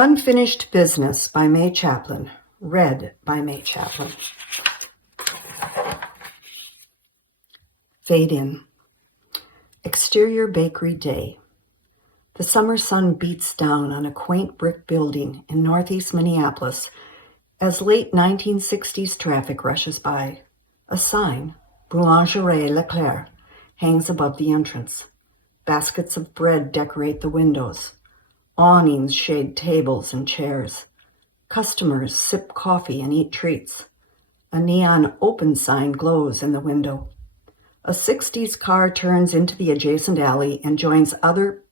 Unfinished Business by May Chaplin. Read by May Chaplin. Fade in. Exterior bakery day. The summer sun beats down on a quaint brick building in northeast Minneapolis as late 1960s traffic rushes by. A sign, Boulangerie Leclerc, hangs above the entrance. Baskets of bread decorate the windows. Awnings shade tables and chairs. Customers sip coffee and eat treats. A neon open sign glows in the window. A 60s car turns into the adjacent alley and joins other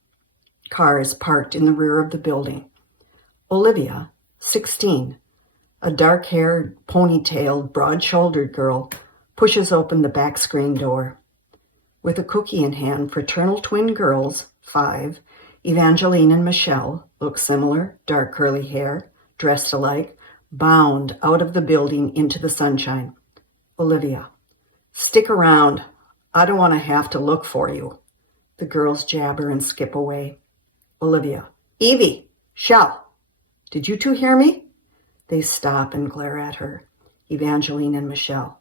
cars parked in the rear of the building. Olivia, 16, a dark-haired, ponytailed, broad-shouldered girl, pushes open the back screen door. With a cookie in hand, fraternal twin girls, 5, Evangeline and Michelle, look similar, dark curly hair, dressed alike, bound out of the building into the sunshine. Olivia, stick around. I don't want to have to look for you. The girls jabber and skip away. Olivia, Evie, Shell, did you two hear me? They stop and glare at her. Evangeline and Michelle,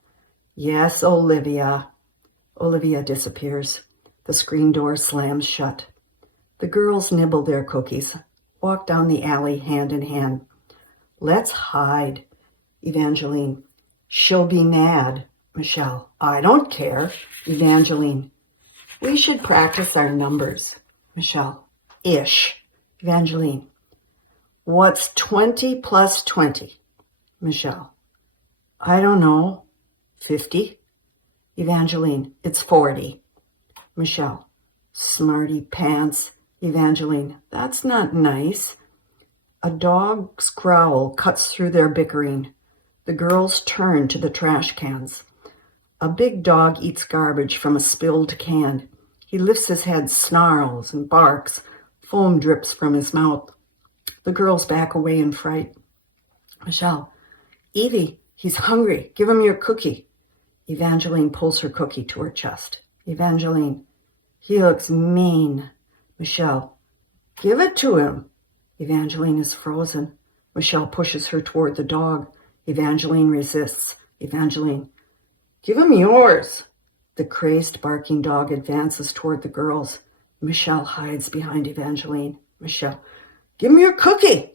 yes, Olivia. Olivia disappears. The screen door slams shut. The girls nibble their cookies, walk down the alley hand in hand. Let's hide. Evangeline, she'll be mad. Michelle, I don't care. Evangeline, we should practice our numbers. Michelle, ish. Evangeline, what's 20 plus 20? Michelle, I don't know. 50? Evangeline, it's 40. Michelle, smarty pants. Evangeline, that's not nice. A dog's growl cuts through their bickering. The girls turn to the trash cans. A big dog eats garbage from a spilled can. He lifts his head, snarls and barks. Foam drips from his mouth. The girls back away in fright. Michelle, Evie, he's hungry. Give him your cookie. Evangeline pulls her cookie to her chest. Evangeline, he looks mean. Michelle, give it to him. Evangeline is frozen. Michelle pushes her toward the dog. Evangeline resists. Evangeline, give him yours. The crazed, barking dog advances toward the girls. Michelle hides behind Evangeline. Michelle, give me your cookie.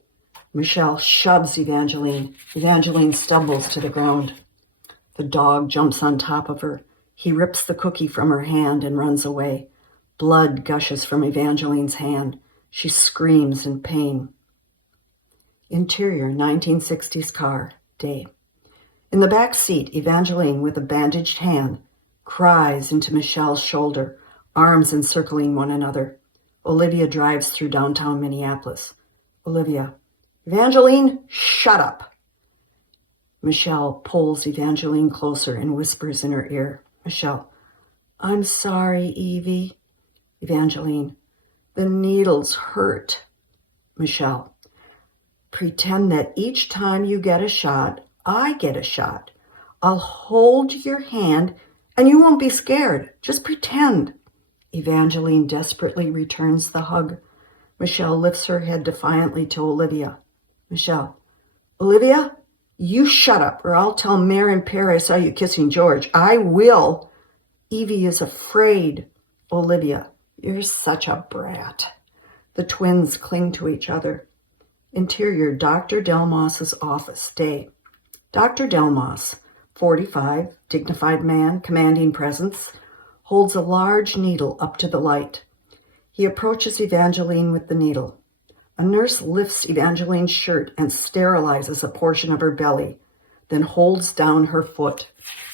Michelle shoves Evangeline. Evangeline stumbles to the ground. The dog jumps on top of her. He rips the cookie from her hand and runs away. Blood gushes from Evangeline's hand. She screams in pain. Interior 1960s car, day. In the back seat, Evangeline, with a bandaged hand, cries into Michelle's shoulder, arms encircling one another. Olivia drives through downtown Minneapolis. Olivia, Evangeline, shut up. Michelle pulls Evangeline closer and whispers in her ear. Michelle, I'm sorry, Evie. Evangeline, the needles hurt. Michelle, pretend that each time you get a shot, I get a shot. I'll hold your hand and you won't be scared. Just pretend. Evangeline desperately returns the hug. Michelle lifts her head defiantly to Olivia. Michelle, Olivia, you shut up or I'll tell Mayor and Perry I saw you kissing George. I will. Evie is afraid. Olivia, you're such a brat. The twins cling to each other. Interior, Dr. Delmoss's office, day. Dr. Delmoss, 45, dignified man, commanding presence, holds a large needle up to the light. He approaches Evangeline with the needle. A nurse lifts Evangeline's shirt and sterilizes a portion of her belly, then holds down her foot.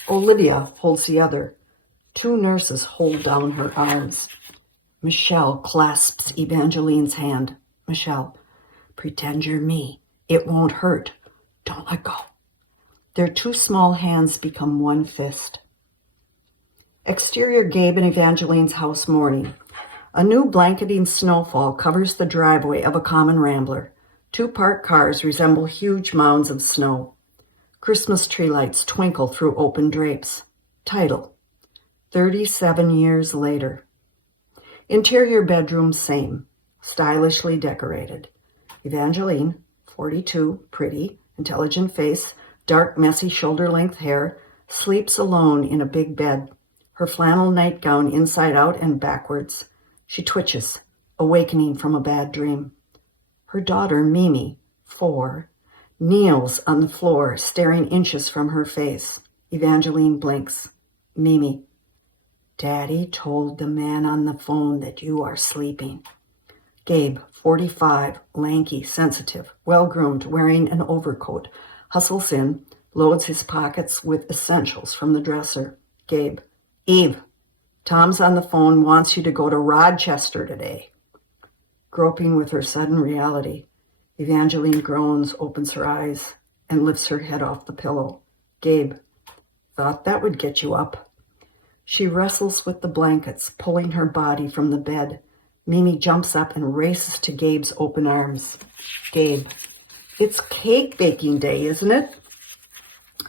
Olivia holds the other. 2 nurses hold down her arms. Michelle clasps Evangeline's hand. Michelle, pretend you're me. It won't hurt. Don't let go. Their 2 small hands become 1 fist. Exterior, Gabe and Evangeline's house morning. A new blanketing snowfall covers the driveway of a common rambler. 2 parked cars resemble huge mounds of snow. Christmas tree lights twinkle through open drapes. Title, 37 years later. Interior bedroom, same, stylishly decorated. Evangeline, 42, pretty, intelligent face, dark, messy, shoulder-length hair, sleeps alone in a big bed, her flannel nightgown inside out and backwards. She twitches, awakening from a bad dream. Her daughter, Mimi, 4, kneels on the floor, staring inches from her face. Evangeline blinks. Mimi, Daddy told the man on the phone that you are sleeping. Gabe, 45, lanky, sensitive, well-groomed, wearing an overcoat, hustles in, loads his pockets with essentials from the dresser. Gabe, Eve, Tom's on the phone, wants you to go to Rochester today. Groping with her sudden reality, Evangeline groans, opens her eyes, and lifts her head off the pillow. Gabe, thought that would get you up. She wrestles with the blankets, pulling her body from the bed. Mimi jumps up and races to Gabe's open arms. Gabe, it's cake baking day, isn't it?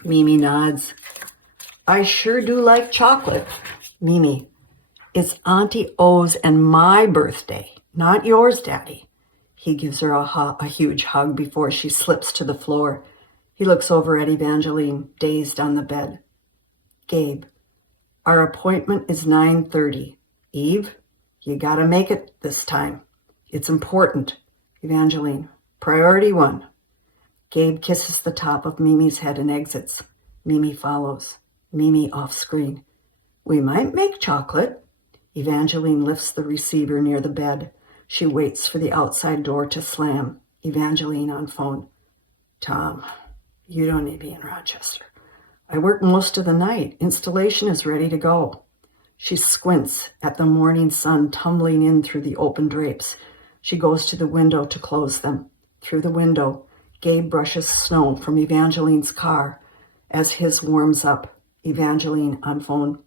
Mimi nods. I sure do like chocolate. Mimi, it's Auntie O's and my birthday, not yours, Daddy. He gives her a huge hug before she slips to the floor. He looks over at Evangeline, dazed on the bed. Gabe, our appointment is 9:30. Eve, you gotta make it this time. It's important. Evangeline, priority 1. Gabe kisses the top of Mimi's head and exits. Mimi follows. Mimi off screen. We might make chocolate. Evangeline lifts the receiver near the bed. She waits for the outside door to slam. Evangeline on phone. Tom, you don't need to be in Rochester. I work most of the night. Installation is ready to go. She squints at the morning sun tumbling in through the open drapes. She goes to the window to close them. Through the window, Gabe brushes snow from Evangeline's car as his warms up. Evangeline on phone.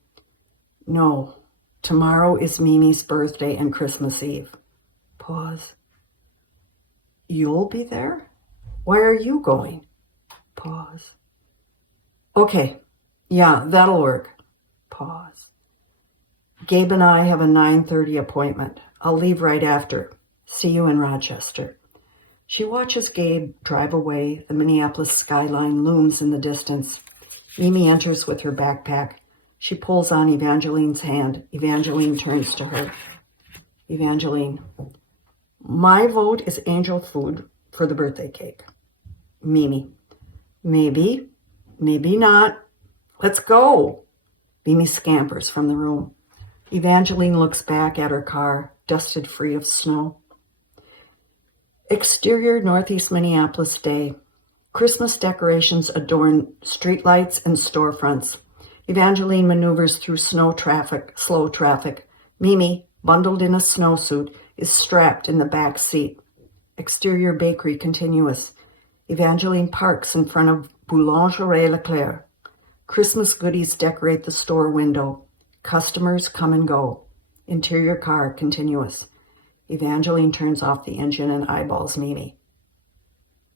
No, tomorrow is Mimi's birthday and Christmas Eve. Pause. You'll be there? Why are you going? Pause. Okay, yeah, that'll work. Pause. Gabe and I have a 9:30 appointment. I'll leave right after. See you in Rochester. She watches Gabe drive away. The Minneapolis skyline looms in the distance. Mimi enters with her backpack. She pulls on Evangeline's hand. Evangeline turns to her. Evangeline, my vote is angel food for the birthday cake. Mimi, maybe, maybe not. Let's go. Mimi scampers from the room. Evangeline looks back at her car, dusted free of snow. Exterior Northeast Minneapolis day. Christmas decorations adorn streetlights and storefronts. Evangeline maneuvers through slow traffic. Mimi, bundled in a snowsuit, is strapped in the back seat. Exterior bakery continuous. Evangeline parks in front of Boulangerie Leclerc. Christmas goodies decorate the store window. Customers come and go. Interior car continuous. Evangeline turns off the engine and eyeballs Mimi.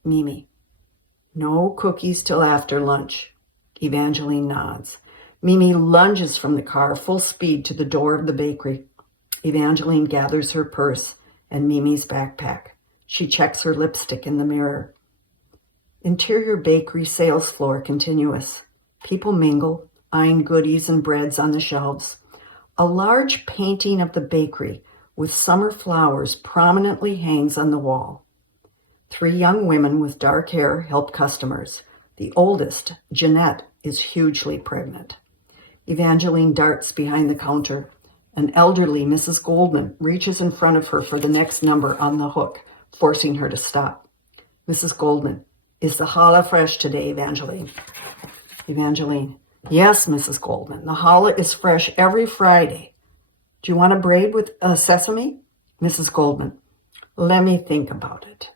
Mimi, no cookies till after lunch. Evangeline nods. Mimi lunges from the car full speed to the door of the bakery. Evangeline gathers her purse and Mimi's backpack. She checks her lipstick in the mirror. Interior bakery sales floor continuous. People mingle, eyeing goodies and breads on the shelves. A large painting of the bakery with summer flowers prominently hangs on the wall. 3 young women with dark hair help customers. The oldest, Jeanette, is hugely pregnant. Evangeline darts behind the counter. An elderly Mrs. Goldman reaches in front of her for the next number on the hook, forcing her to stop. Mrs. Goldman, is the challah fresh today, Evangeline? Evangeline, yes, Mrs. Goldman. The challah is fresh every Friday. Do you want a braid with sesame? Mrs. Goldman, let me think about it.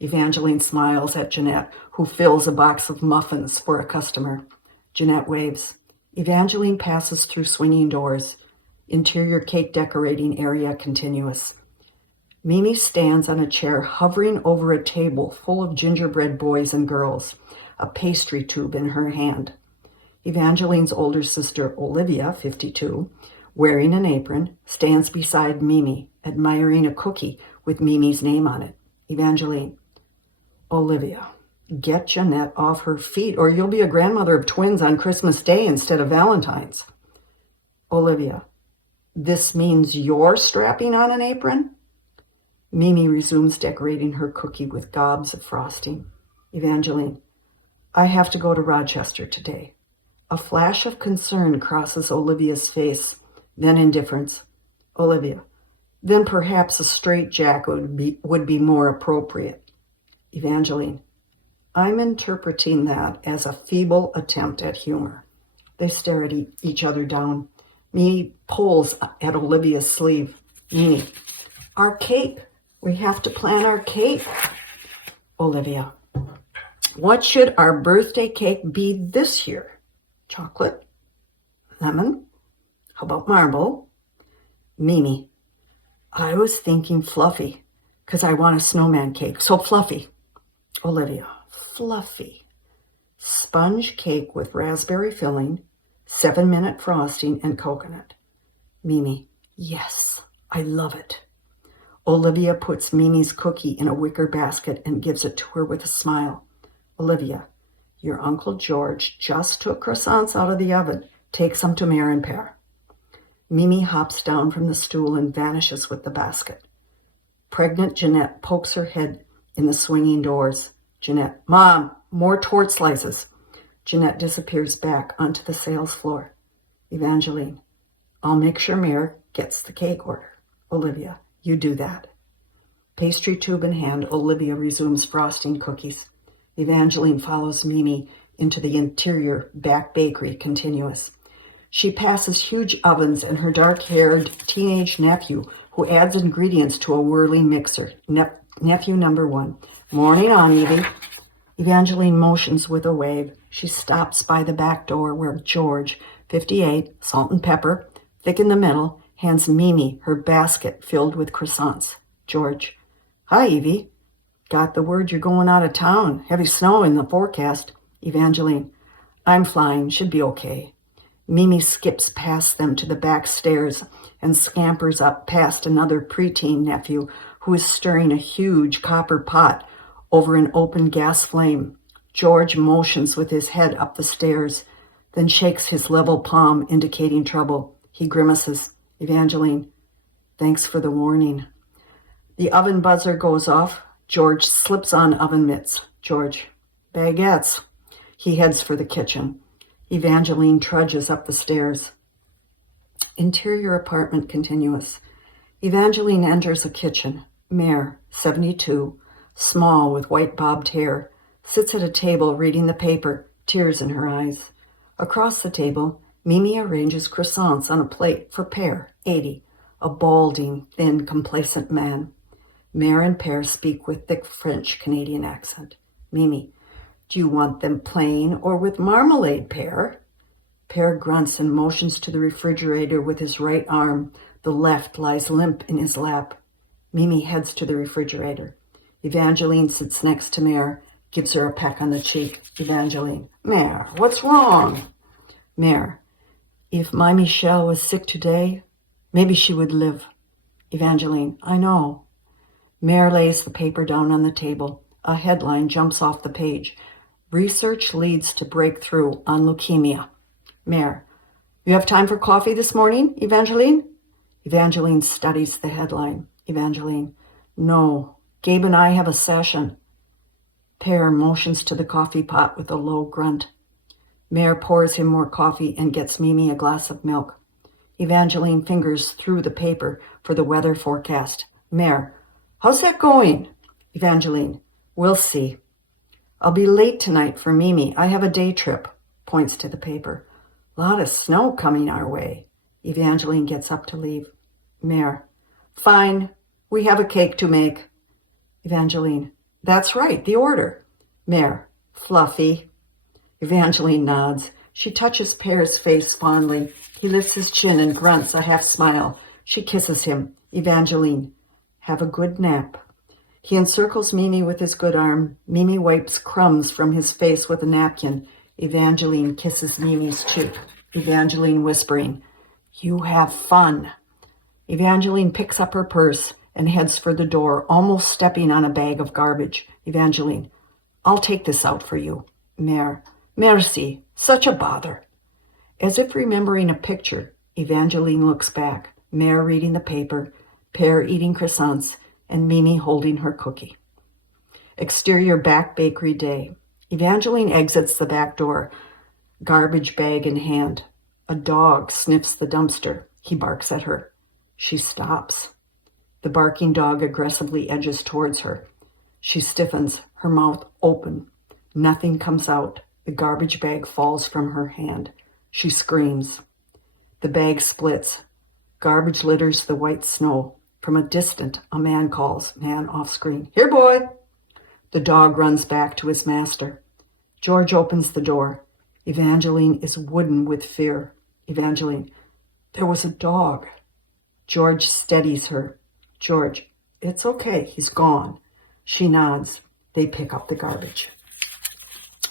Evangeline smiles at Jeanette, who fills a box of muffins for a customer. Jeanette waves. Evangeline passes through swinging doors. Interior cake decorating area continuous. Mimi stands on a chair hovering over a table full of gingerbread boys and girls, a pastry tube in her hand. Evangeline's older sister, Olivia, 52, wearing an apron, stands beside Mimi, admiring a cookie with Mimi's name on it. Evangeline, Olivia, get Jeanette off her feet or you'll be a grandmother of twins on Christmas Day instead of Valentine's. Olivia, this means you're strapping on an apron? Mimi resumes decorating her cookie with gobs of frosting. Evangeline, I have to go to Rochester today. A flash of concern crosses Olivia's face, then indifference. Olivia, then perhaps a straitjacket would be more appropriate. Evangeline, I'm interpreting that as a feeble attempt at humor. They stare at each other down. Mimi pulls at Olivia's sleeve. Mimi, our cake. We have to plan our cake. Olivia, what should our birthday cake be this year? Chocolate? Lemon? How about marble? Mimi, I was thinking fluffy, because I want a snowman cake, so fluffy. Olivia, fluffy. Sponge cake with raspberry filling, 7-minute frosting, and coconut. Mimi, yes, I love it. Olivia puts Mimi's cookie in a wicker basket and gives it to her with a smile. Olivia, your Uncle George just took croissants out of the oven. Take some to Mare and Pear. Mimi hops down from the stool and vanishes with the basket. Pregnant Jeanette pokes her head in the swinging doors. Jeanette, Mom, more torte slices. Jeanette disappears back onto the sales floor. Evangeline, I'll make sure Mare gets the cake order. Olivia, you do that. Pastry tube in hand, Olivia resumes frosting cookies. Evangeline follows Mimi into the interior back bakery continuous. She passes huge ovens and her dark-haired teenage nephew, who adds ingredients to a whirling mixer. Nephew number 1. Morning on, Evie. Evangeline motions with a wave. She stops by the back door where George, 58, salt and pepper, thick in the middle, hands Mimi her basket filled with croissants. George, hi, Evie. Got the word you're going out of town. Heavy snow in the forecast. Evangeline, I'm flying. Should be okay. Mimi skips past them to the back stairs and scampers up past another preteen nephew who is stirring a huge copper pot over an open gas flame. George motions with his head up the stairs, then shakes his level palm, indicating trouble. He grimaces. Evangeline, thanks for the warning. The oven buzzer goes off. George slips on oven mitts. George, baguettes. He heads for the kitchen. Evangeline trudges up the stairs. Interior apartment continuous. Evangeline enters a kitchen. Mare, 72, small with white bobbed hair, sits at a table reading the paper, tears in her eyes. Across the table, Mimi arranges croissants on a plate for Pear, 80, a balding, thin, complacent man. Mare and Pear speak with thick French-Canadian accent. Mimi, do you want them plain or with marmalade, Pear? Pear grunts and motions to the refrigerator with his right arm. The left lies limp in his lap. Mimi heads to the refrigerator. Evangeline sits next to Mare, gives her a peck on the cheek. Evangeline, Mare, what's wrong? Mare, if my Michelle was sick today, maybe she would live. Evangeline, I know. Mare lays the paper down on the table. A headline jumps off the page. Research leads to breakthrough on leukemia. Mare, you have time for coffee this morning, Evangeline? Evangeline studies the headline. Evangeline, no, Gabe and I have a session. Pear motions to the coffee pot with a low grunt. Mare pours him more coffee and gets Mimi a glass of milk. Evangeline fingers through the paper for the weather forecast. Mare, how's that going? Evangeline, we'll see. I'll be late tonight for Mimi. I have a day trip. Points to the paper. Lot of snow coming our way. Evangeline gets up to leave. Mare, fine. We have a cake to make. Evangeline, that's right, the order. Mare, fluffy. Evangeline nods. She touches Pear's face fondly. He lifts his chin and grunts a half smile. She kisses him. Evangeline, have a good nap. He encircles Mimi with his good arm. Mimi wipes crumbs from his face with a napkin. Evangeline kisses Mimi's cheek. Evangeline whispering, you have fun. Evangeline picks up her purse and heads for the door, almost stepping on a bag of garbage. Evangeline, I'll take this out for you. Mère, merci, such a bother. As if remembering a picture, Evangeline looks back, Mère reading the paper, Père eating croissants, and Mimi holding her cookie. Exterior back bakery day. Evangeline exits the back door, garbage bag in hand. A dog sniffs the dumpster. He barks at her. She stops. The barking dog aggressively edges towards her. She stiffens, her mouth open. Nothing comes out. The garbage bag falls from her hand. She screams. The bag splits. Garbage litters the white snow. From a distance, a man calls, man off screen. Here, boy! The dog runs back to his master. George opens the door. Evangeline is wooden with fear. Evangeline, there was a dog. George steadies her. George, it's okay, he's gone. She nods. They pick up the garbage.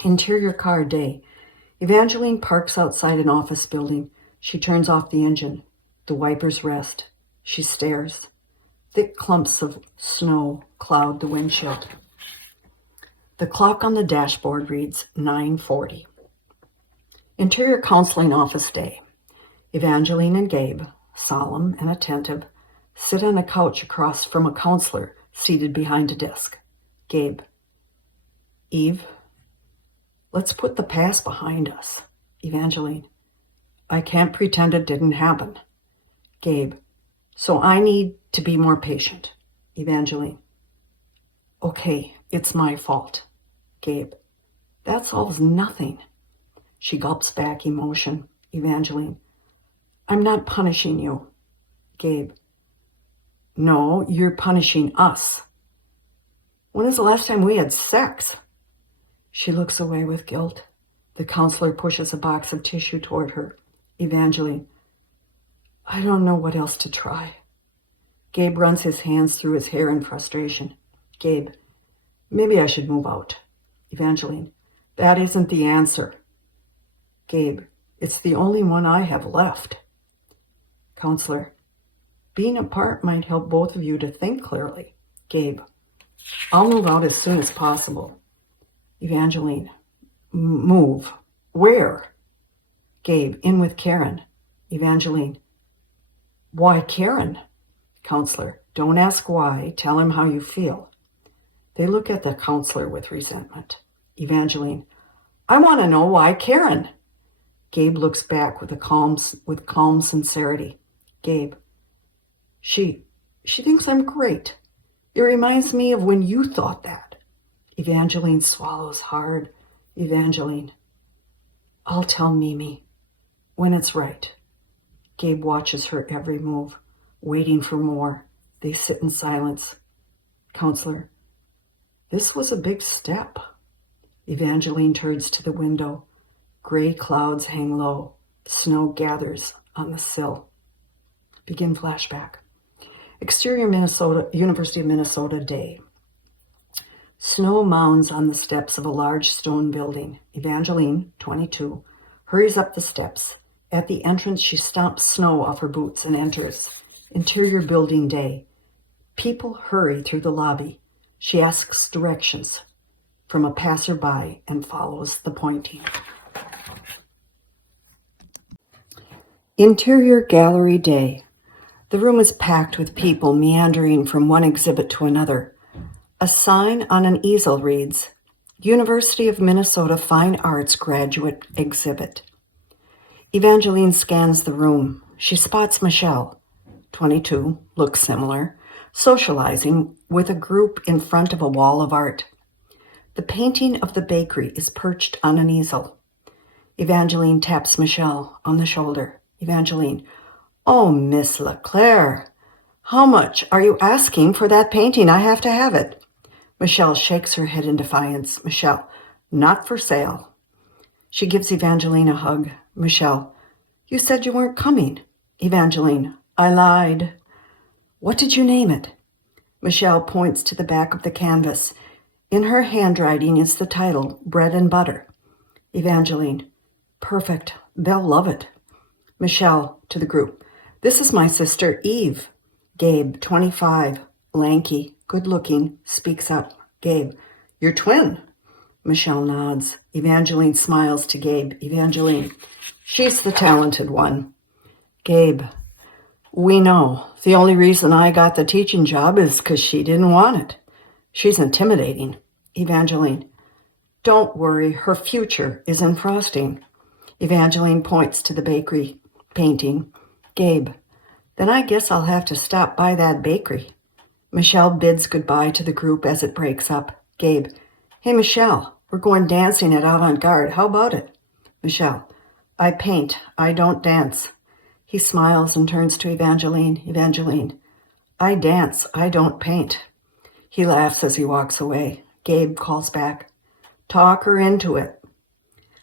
Interior car day. Evangeline parks outside an office building. She turns off the engine. The wipers rest. She stares. Thick clumps of snow cloud the windshield. The clock on the dashboard reads 9:40. Interior counseling office day. Evangeline and Gabe, solemn and attentive, sit on a couch across from a counselor seated behind a desk. Gabe, Eve, let's put the past behind us. Evangeline, I can't pretend it didn't happen. Gabe, so I need to be more patient. Evangeline, okay, it's my fault. Gabe, that solves nothing. She gulps back emotion. Evangeline, I'm not punishing you. Gabe, no, you're punishing us. When is the last time we had sex? She looks away with guilt. The counselor pushes a box of tissue toward her. Evangeline, I don't know what else to try. Gabe runs his hands through his hair in frustration. Gabe, maybe I should move out. Evangeline, that isn't the answer. Gabe, it's the only one I have left. Counselor, being apart might help both of you to think clearly. Gabe, I'll move out as soon as possible. Evangeline, move. Where? Gabe, in with Karen. Evangeline, why Karen? Counselor, don't ask why. Tell him how you feel. They look at the counselor with resentment. Evangeline, I want to know why Karen. Gabe looks back with calm sincerity. Gabe, she thinks I'm great. It reminds me of when you thought that. Evangeline swallows hard. Evangeline, I'll tell Mimi when it's right. Gabe watches her every move, waiting for more. They sit in silence. Counselor, this was a big step. Evangeline turns to the window. Gray clouds hang low. Snow gathers on the sill. Begin flashback. Exterior Minnesota, University of Minnesota day. Snow mounds on the steps of a large stone building. Evangeline, 22, hurries up the steps. At the entrance, she stomps snow off her boots and enters. Interior building day. People hurry through the lobby. She asks directions from a passerby and follows the pointing. Interior gallery day. The room is packed with people meandering from one exhibit to another. A sign on an easel reads, University of Minnesota Fine Arts Graduate Exhibit. Evangeline scans the room. She spots Michelle, 22, looks similar, socializing with a group in front of a wall of art. The painting of the bakery is perched on an easel. Evangeline taps Michelle on the shoulder. Evangeline, oh, Miss LeClaire, how much are you asking for that painting? I have to have it. Michelle shakes her head in defiance. Michelle, not for sale. She gives Evangeline a hug. Michelle, you said you weren't coming. Evangeline, I lied. What did you name it? Michelle points to the back of the canvas. In her handwriting is the title, Bread and Butter. Evangeline, perfect. They'll love it. Michelle, to the group, this is my sister Eve. Gabe, 25, lanky, good-looking, speaks up. Gabe, your twin. Michelle nods. Evangeline smiles to Gabe. Evangeline, she's the talented one. Gabe, we know. The only reason I got the teaching job is because she didn't want it. She's intimidating. Evangeline, don't worry, her future is in frosting. Evangeline points to the bakery painting. Gabe, then I guess I'll have to stop by that bakery. Michelle bids goodbye to the group as it breaks up. Gabe, hey Michelle, we're going dancing at Avant-Garde. How about it? Michelle, I paint, I don't dance. He smiles and turns to Evangeline. Evangeline, I dance, I don't paint. He laughs as he walks away. Gabe calls back, talk her into it.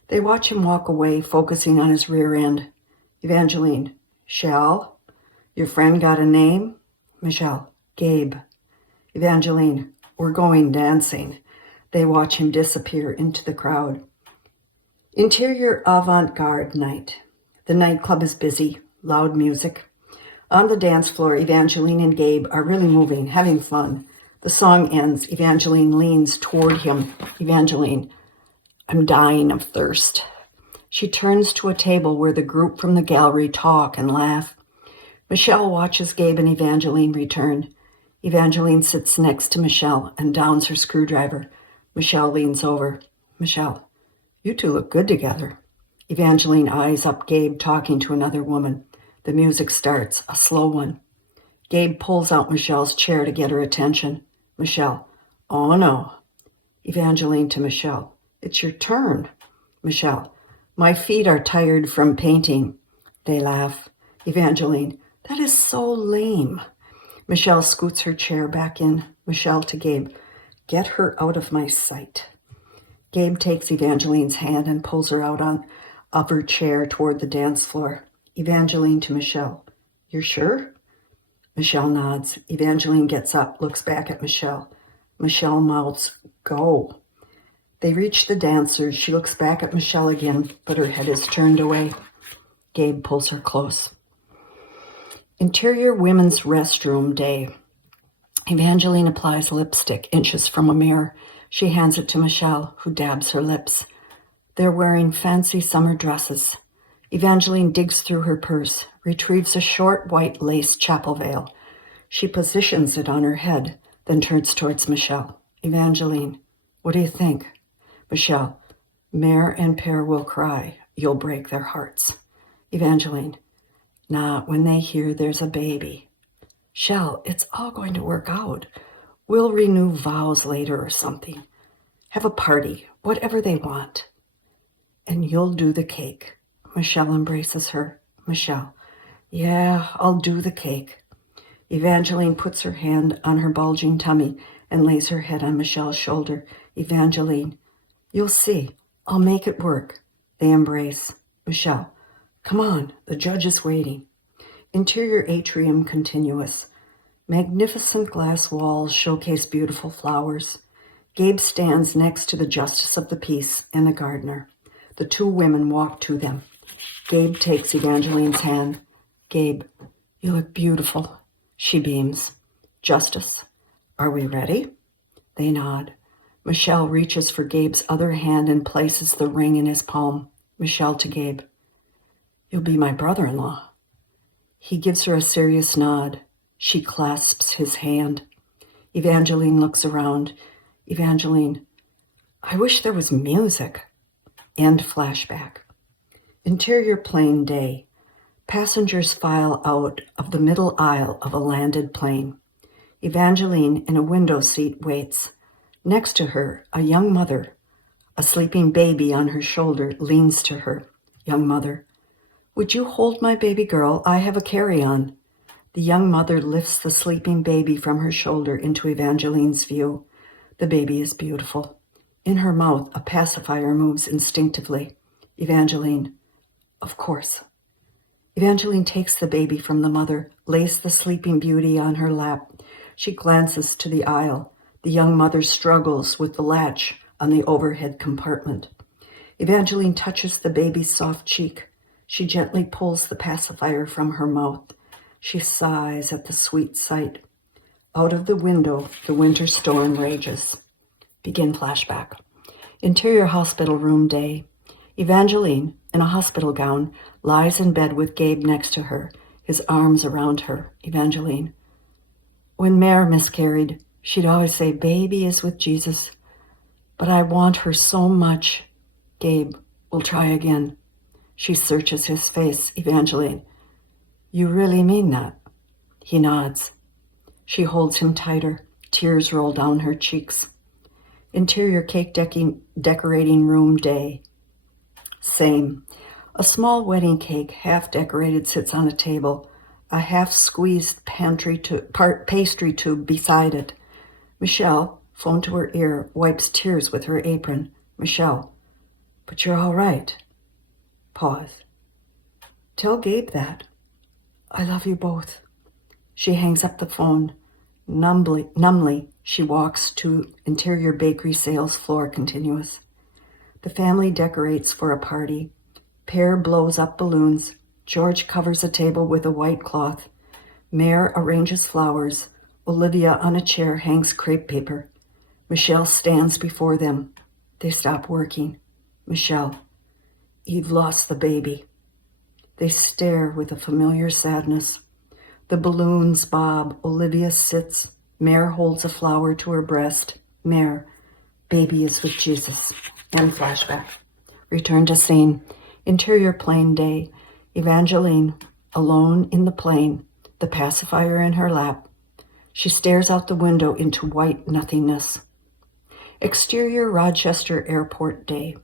They watch him walk away, focusing on his rear end. Evangeline, Shell, your friend got a name? Michelle, Gabe. Evangeline, we're going dancing. They watch him disappear into the crowd. Interior Avant-Garde night. The nightclub is busy, loud music. On the dance floor, Evangeline and Gabe are really moving, having fun. The song ends. Evangeline leans toward him. Evangeline, I'm dying of thirst. She turns to a table where the group from the gallery talk and laugh. Michelle watches Gabe and Evangeline return. Evangeline sits next to Michelle and downs her screwdriver. Michelle leans over. Michelle, you two look good together. Evangeline eyes up Gabe talking to another woman. The music starts, a slow one. Gabe pulls out Michelle's chair to get her attention. Michelle, oh no. Evangeline to Michelle, it's your turn. Michelle, my feet are tired from painting. They laugh. Evangeline, that is so lame. Michelle scoots her chair back in. Michelle to Gabe, get her out of my sight. Gabe takes Evangeline's hand and pulls her out of her chair toward the dance floor. Evangeline to Michelle, you're sure? Michelle nods. Evangeline gets up, looks back at Michelle. Michelle mouths, go. They reach the dancers. She looks back at Michelle again, but her head is turned away. Gabe pulls her close. Interior women's restroom day. Evangeline applies lipstick inches from a mirror. She hands it to Michelle, who dabs her lips. They're wearing fancy summer dresses. Evangeline digs through her purse, retrieves a short white lace chapel veil. She positions it on her head, then turns towards Michelle. Evangeline, what do you think? Michelle, Mare and Pear will cry. You'll break their hearts. Evangeline, not when they hear there's a baby. Shell, it's all going to work out. We'll renew vows later or something. Have a party, whatever they want. And you'll do the cake. Michelle embraces her. Michelle, yeah, I'll do the cake. Evangeline puts her hand on her bulging tummy and lays her head on Michelle's shoulder. Evangeline, you'll see. I'll make it work. They embrace. Michelle, come on, the judge is waiting. Interior atrium continuous. Magnificent glass walls showcase beautiful flowers. Gabe stands next to the justice of the peace and the gardener. The two women walk to them. Gabe takes Evangeline's hand. Gabe, you look beautiful. She beams. Justice, are we ready? They nod. Michelle reaches for Gabe's other hand and places the ring in his palm. Michelle to Gabe, you'll be my brother-in-law. He gives her a serious nod. She clasps his hand. Evangeline looks around. Evangeline, I wish there was music. End flashback. Interior plane day. Passengers file out of the middle aisle of a landed plane. Evangeline, in a window seat, waits. Next to her, a young mother. A sleeping baby on her shoulder leans to her. Young mother, would you hold my baby girl? I have a carry-on. The young mother lifts the sleeping baby from her shoulder into Evangeline's view. The baby is beautiful. In her mouth, a pacifier moves instinctively. Evangeline, of course. Evangeline takes the baby from the mother, lays the sleeping beauty on her lap. She glances to the aisle. The young mother struggles with the latch on the overhead compartment. Evangeline touches the baby's soft cheek. She gently pulls the pacifier from her mouth. She sighs at the sweet sight. Out of the window, the winter storm rages. Begin flashback. Interior hospital room day. Evangeline, in a hospital gown, lies in bed with Gabe next to her, his arms around her. Evangeline. When Mare miscarried, she'd always say, "Baby is with Jesus." But I want her so much. Gabe, we'll try again. She searches his face. Evangeline. You really mean that? He nods. She holds him tighter. Tears roll down her cheeks. Interior cake decorating room day. Same. A small wedding cake, half decorated, sits on a table. A half-squeezed pastry tube beside it. Michelle, phone to her ear, wipes tears with her apron. Michelle. But you're all right. Pause. Tell Gabe that. I love you both. She hangs up the phone. Numbly, she walks to interior bakery sales floor continuous. The family decorates for a party. Pear blows up balloons. George covers a table with a white cloth. Mare arranges flowers. Olivia on a chair hangs crepe paper. Michelle stands before them. They stop working. Michelle. Eve lost the baby. They stare with a familiar sadness. The balloons bob. Olivia sits. Mare holds a flower to her breast. Mare. Baby is with Jesus. End flashback. Return to scene. Interior plane day. Evangeline, alone in the plane, the pacifier in her lap. She stares out the window into white nothingness. Exterior Rochester Airport day.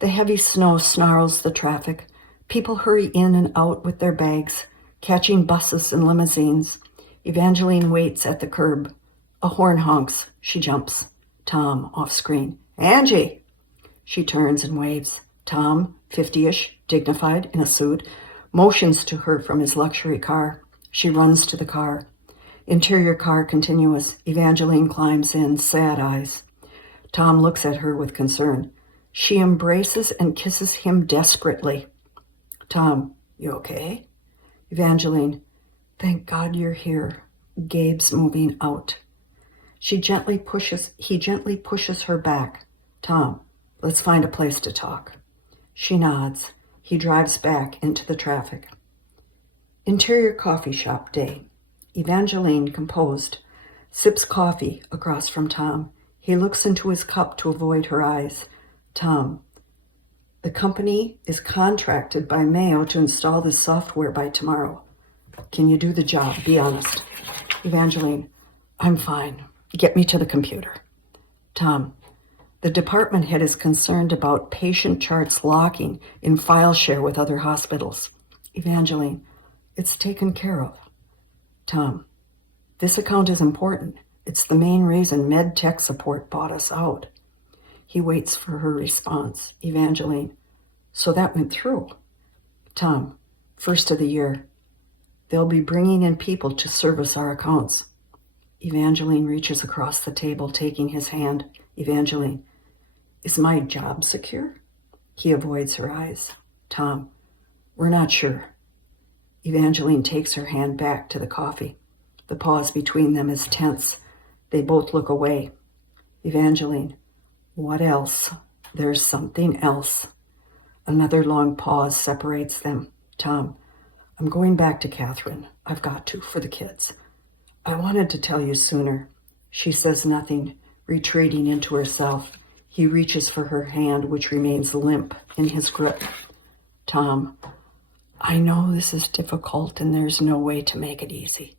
The heavy snow snarls the traffic. People hurry in and out with their bags, catching buses and limousines. Evangeline waits at the curb. A horn honks. She jumps. Tom, off screen. Angie! She turns and waves. Tom, 50-ish, dignified, in a suit, motions to her from his luxury car. She runs to the car. Interior car continuous. Evangeline climbs in, sad eyes. Tom looks at her with concern. She embraces and kisses him desperately. Tom, you okay? Evangeline, thank God you're here. Gabe's moving out. He gently pushes her back. Tom, let's find a place to talk. She nods. He drives back into the traffic. Interior coffee shop day. Evangeline, composed, sips coffee across from Tom. He looks into his cup to avoid her eyes. Tom, the company is contracted by Mayo to install this software by tomorrow. Can you do the job? Be honest. Evangeline, I'm fine. Get me to the computer. Tom, the department head is concerned about patient charts locking in file share with other hospitals. Evangeline, it's taken care of. Tom, this account is important. It's the main reason med tech support bought us out. He waits for her response. Evangeline, so that went through. Tom, first of the year. They'll be bringing in people to service our accounts. Evangeline reaches across the table, taking his hand. Evangeline, is my job secure? He avoids her eyes. Tom, we're not sure. Evangeline takes her hand back to the coffee. The pause between them is tense. They both look away. Evangeline, what else? There's something else. Another long pause separates them. Tom, I'm going back to Catherine. I've got to, for the kids. I wanted to tell you sooner. She says nothing, retreating into herself. He reaches for her hand, which remains limp in his grip. Tom, I know this is difficult and there's no way to make it easy.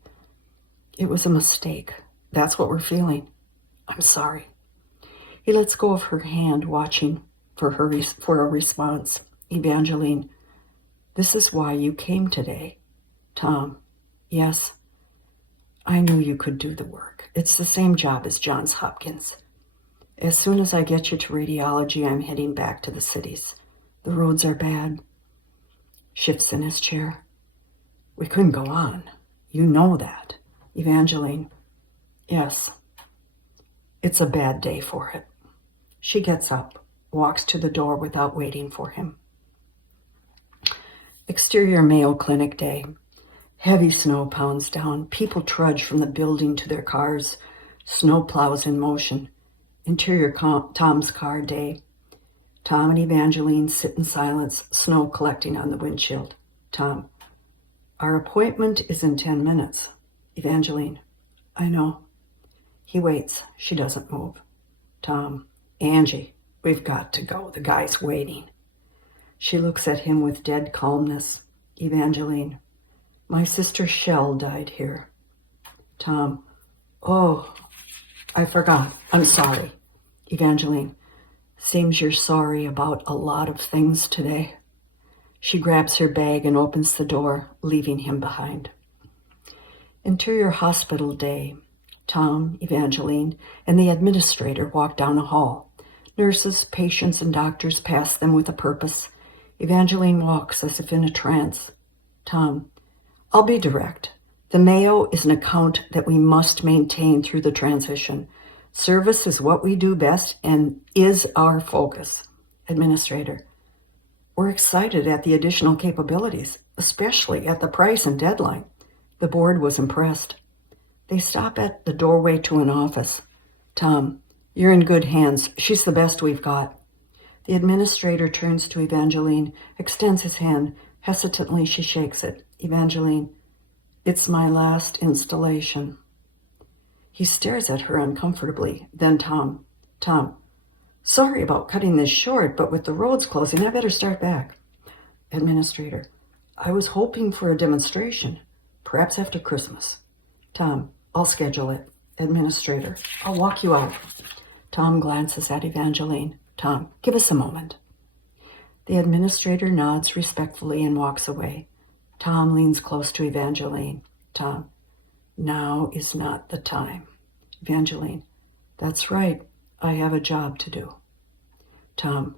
It was a mistake. That's what we're feeling. I'm sorry. He lets go of her hand, watching for a response. Evangeline, this is why you came today. Tom, yes. I knew you could do the work. It's the same job as Johns Hopkins. As soon as I get you to radiology, I'm heading back to the cities. The roads are bad. Shifts in his chair. We couldn't go on. You know that. Evangeline, yes. It's a bad day for it. She gets up, walks to the door without waiting for him. Exterior Mayo Clinic day. Heavy snow pounds down. People trudge from the building to their cars. Snow plows in motion. Interior Tom's car day. Tom and Evangeline sit in silence, snow collecting on the windshield. Tom, our appointment is in 10 minutes. Evangeline, I know. He waits. She doesn't move. Tom, Angie, we've got to go. The guy's waiting. She looks at him with dead calmness. Evangeline, my sister Shell died here. Tom, oh, I forgot. I'm sorry. Evangeline, seems you're sorry about a lot of things today. She grabs her bag and opens the door, leaving him behind. Interior hospital day. Tom, Evangeline, and the administrator walk down a hall. Nurses, patients, and doctors pass them with a purpose. Evangeline walks as if in a trance. Tom, I'll be direct. The Mayo is an account that we must maintain through the transition. Service is what we do best and is our focus. Administrator, we're excited at the additional capabilities, especially at the price and deadline. The board was impressed. They stop at the doorway to an office. Tom, you're in good hands. She's the best we've got. The administrator turns to Evangeline, extends his hand. Hesitantly, she shakes it. Evangeline, it's my last installation. He stares at her uncomfortably. Then Tom, sorry about cutting this short, but with the roads closing, I better start back. Administrator, I was hoping for a demonstration, perhaps after Christmas. Tom, I'll schedule it. Administrator, I'll walk you out. Tom glances at Evangeline. Tom, give us a moment. The administrator nods respectfully and walks away. Tom leans close to Evangeline. Tom, now is not the time. Evangeline, that's right. I have a job to do. Tom,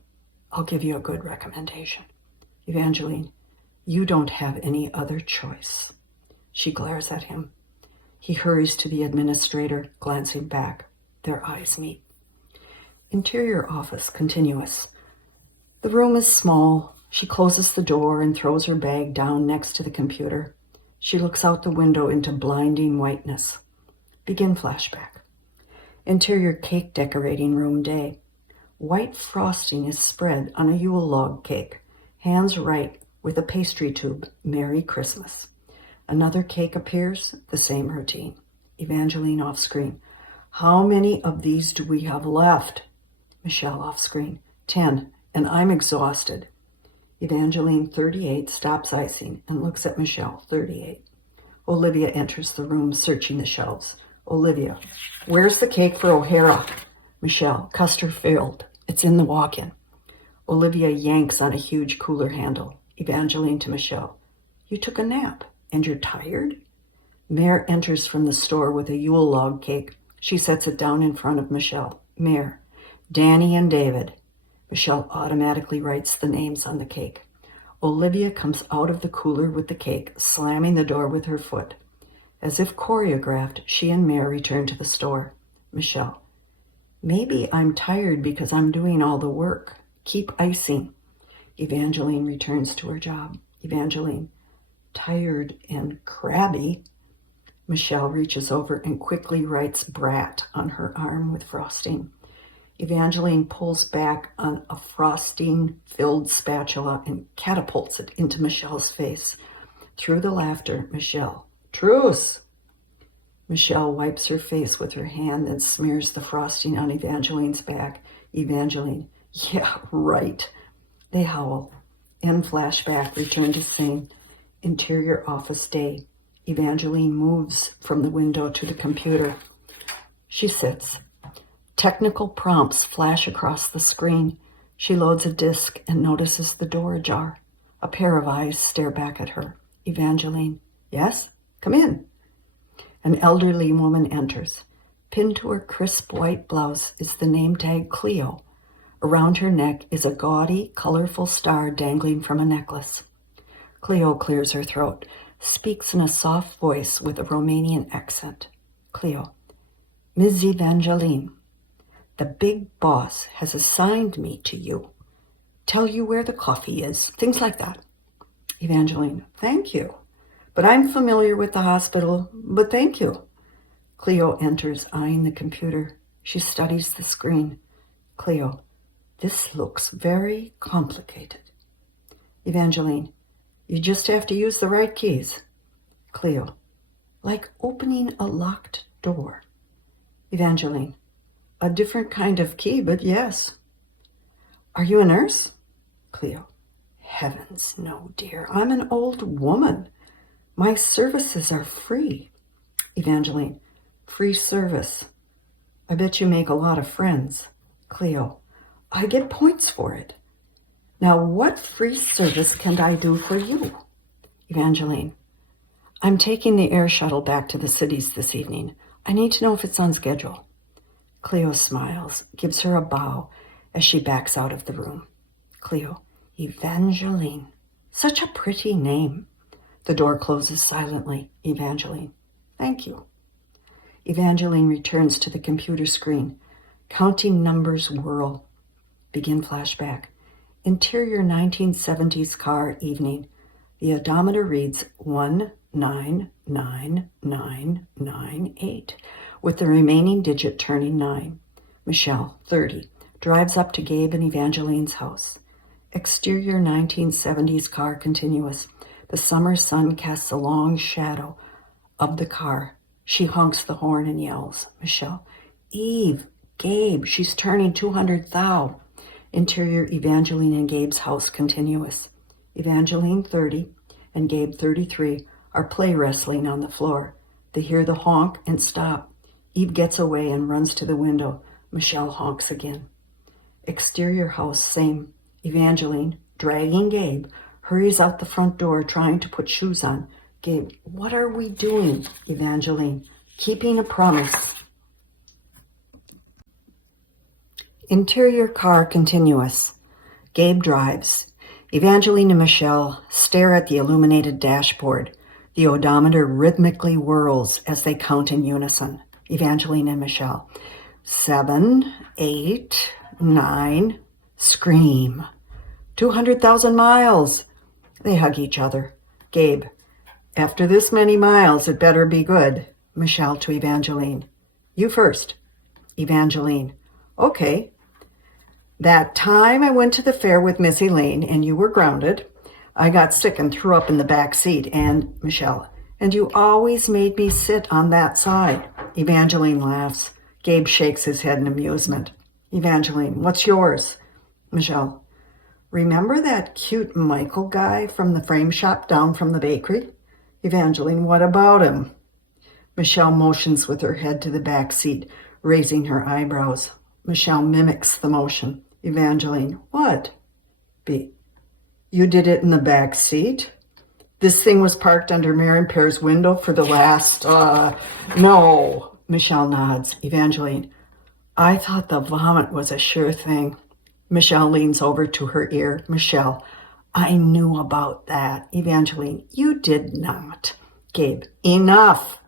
I'll give you a good recommendation. Evangeline, you don't have any other choice. She glares at him. He hurries to the administrator, glancing back. Their eyes meet. Interior office, continuous. The room is small. She closes the door and throws her bag down next to the computer. She looks out the window into blinding whiteness. Begin flashback. Interior cake decorating room day. White frosting is spread on a Yule log cake. Hands right with a pastry tube. Merry Christmas. Another cake appears, the same routine. Evangeline off screen. How many of these do we have left? Michelle off screen. 10, and I'm exhausted. Evangeline, 38, stops icing and looks at Michelle, 38. Olivia enters the room, searching the shelves. Olivia, where's the cake for O'Hara? Michelle, Custer filled. It's in the walk-in. Olivia yanks on a huge cooler handle. Evangeline to Michelle, you took a nap and you're tired? Mare enters from the store with a Yule log cake. She sets it down in front of Michelle. Mare, Danny and David. Michelle automatically writes the names on the cake. Olivia comes out of the cooler with the cake, slamming the door with her foot. As if choreographed, she and Mare return to the store. Michelle, maybe I'm tired because I'm doing all the work. Keep icing. Evangeline returns to her job. Evangeline, tired and crabby. Michelle reaches over and quickly writes brat on her arm with frosting. Evangeline pulls back on a frosting-filled spatula and catapults it into Michelle's face. Through the laughter, Michelle, truce! Michelle wipes her face with her hand and smears the frosting on Evangeline's back. Evangeline, yeah, right. They howl. End flashback, return to scene. Interior office day. Evangeline moves from the window to the computer. She sits. Technical prompts flash across the screen. She loads a disk and notices the door ajar. A pair of eyes stare back at her. Evangeline, yes? Come in. An elderly woman enters. Pinned to her crisp white blouse is the name tag Cleo. Around her neck is a gaudy, colorful star dangling from a necklace. Cleo clears her throat, speaks in a soft voice with a Romanian accent. Cleo, Ms. Evangeline, the big boss has assigned me to you. Tell you where the coffee is, things like that. Evangeline, thank you. But I'm familiar with the hospital, but thank you. Cleo enters, eyeing the computer. She studies the screen. Cleo, this looks very complicated. Evangeline, you just have to use the right keys. Cleo, like opening a locked door. Evangeline, a different kind of key, but yes. Are you a nurse? Cleo, heavens, no, dear. I'm an old woman. My services are free. Evangeline, free service. I bet you make a lot of friends. Cleo, I get points for it. Now, what free service can I do for you? Evangeline, I'm taking the air shuttle back to the cities this evening. I need to know if it's on schedule. Cleo smiles, gives her a bow as she backs out of the room. Cleo, Evangeline, such a pretty name. The door closes silently. Evangeline, thank you. Evangeline returns to the computer screen. Counting numbers whirl. Begin flashback. Interior 1970s car, evening. The odometer reads 199998, with the remaining digit turning 9. Michelle, 30, drives up to Gabe and Evangeline's house. Exterior 1970s car, continuous. The summer sun casts a long shadow of the car. She honks the horn and yells. Michelle, Eve, Gabe, she's turning 200 thou. Interior Evangeline and Gabe's house, continuous. Evangeline, 30, and Gabe, 33, are play wrestling on the floor. They hear the honk and stop. Eve gets away and runs to the window. Michelle honks again. Exterior house, same. Evangeline, dragging Gabe, hurries out the front door, trying to put shoes on. Gabe, what are we doing? Evangeline, keeping a promise. Interior car, continuous. Gabe drives. Evangeline and Michelle stare at the illuminated dashboard. The odometer rhythmically whirls as they count in unison. Evangeline and Michelle. 7, 8, 9, scream. 200,000 miles. They hug each other. Gabe, after this many miles, it better be good. Michelle to Evangeline. You first. Evangeline. Okay. That time I went to the fair with Miss Elaine and you were grounded. I got sick and threw up in the back seat. And Michelle. And you always made me sit on that side. Evangeline laughs. Gabe shakes his head in amusement. Evangeline. What's yours? Michelle. Remember that cute Michael guy from the frame shop down from the bakery? Evangeline, what about him? Michelle motions with her head to the back seat, raising her eyebrows. Michelle mimics the motion. Evangeline, what? B. You did it in the back seat? This thing was parked under Maren Pear's window for the last, no. Michelle nods. Evangeline, I thought the vomit was a sure thing. Michelle leans over to her ear. Michelle, I knew about that. Evangeline, you did not. Gabe, enough.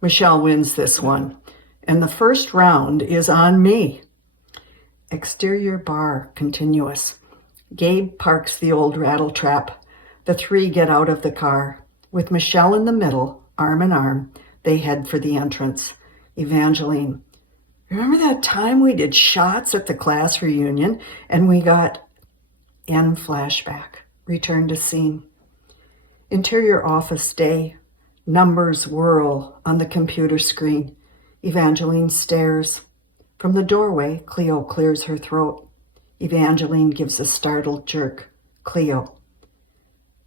Michelle wins this one. And the first round is on me. Exterior bar, continuous. Gabe parks the old rattletrap. The three get out of the car. With Michelle in the middle, arm in arm, they head for the entrance. Evangeline, remember that time we did shots at the class reunion and we got end flashback, return to scene. Interior office day. Numbers whirl on the computer screen. Evangeline stares. From the doorway, Cleo clears her throat. Evangeline gives a startled jerk. Cleo,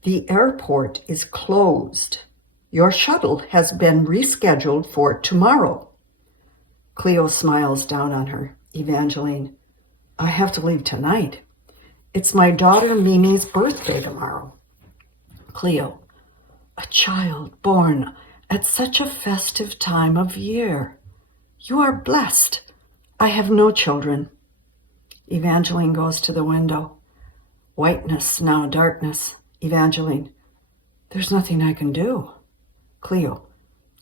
the airport is closed. Your shuttle has been rescheduled for tomorrow. Cleo smiles down on her. Evangeline, I have to leave tonight. It's my daughter Mimi's birthday tomorrow. Cleo, a child born at such a festive time of year. You are blessed. I have no children. Evangeline goes to the window. Whiteness, now darkness. Evangeline, there's nothing I can do. Cleo,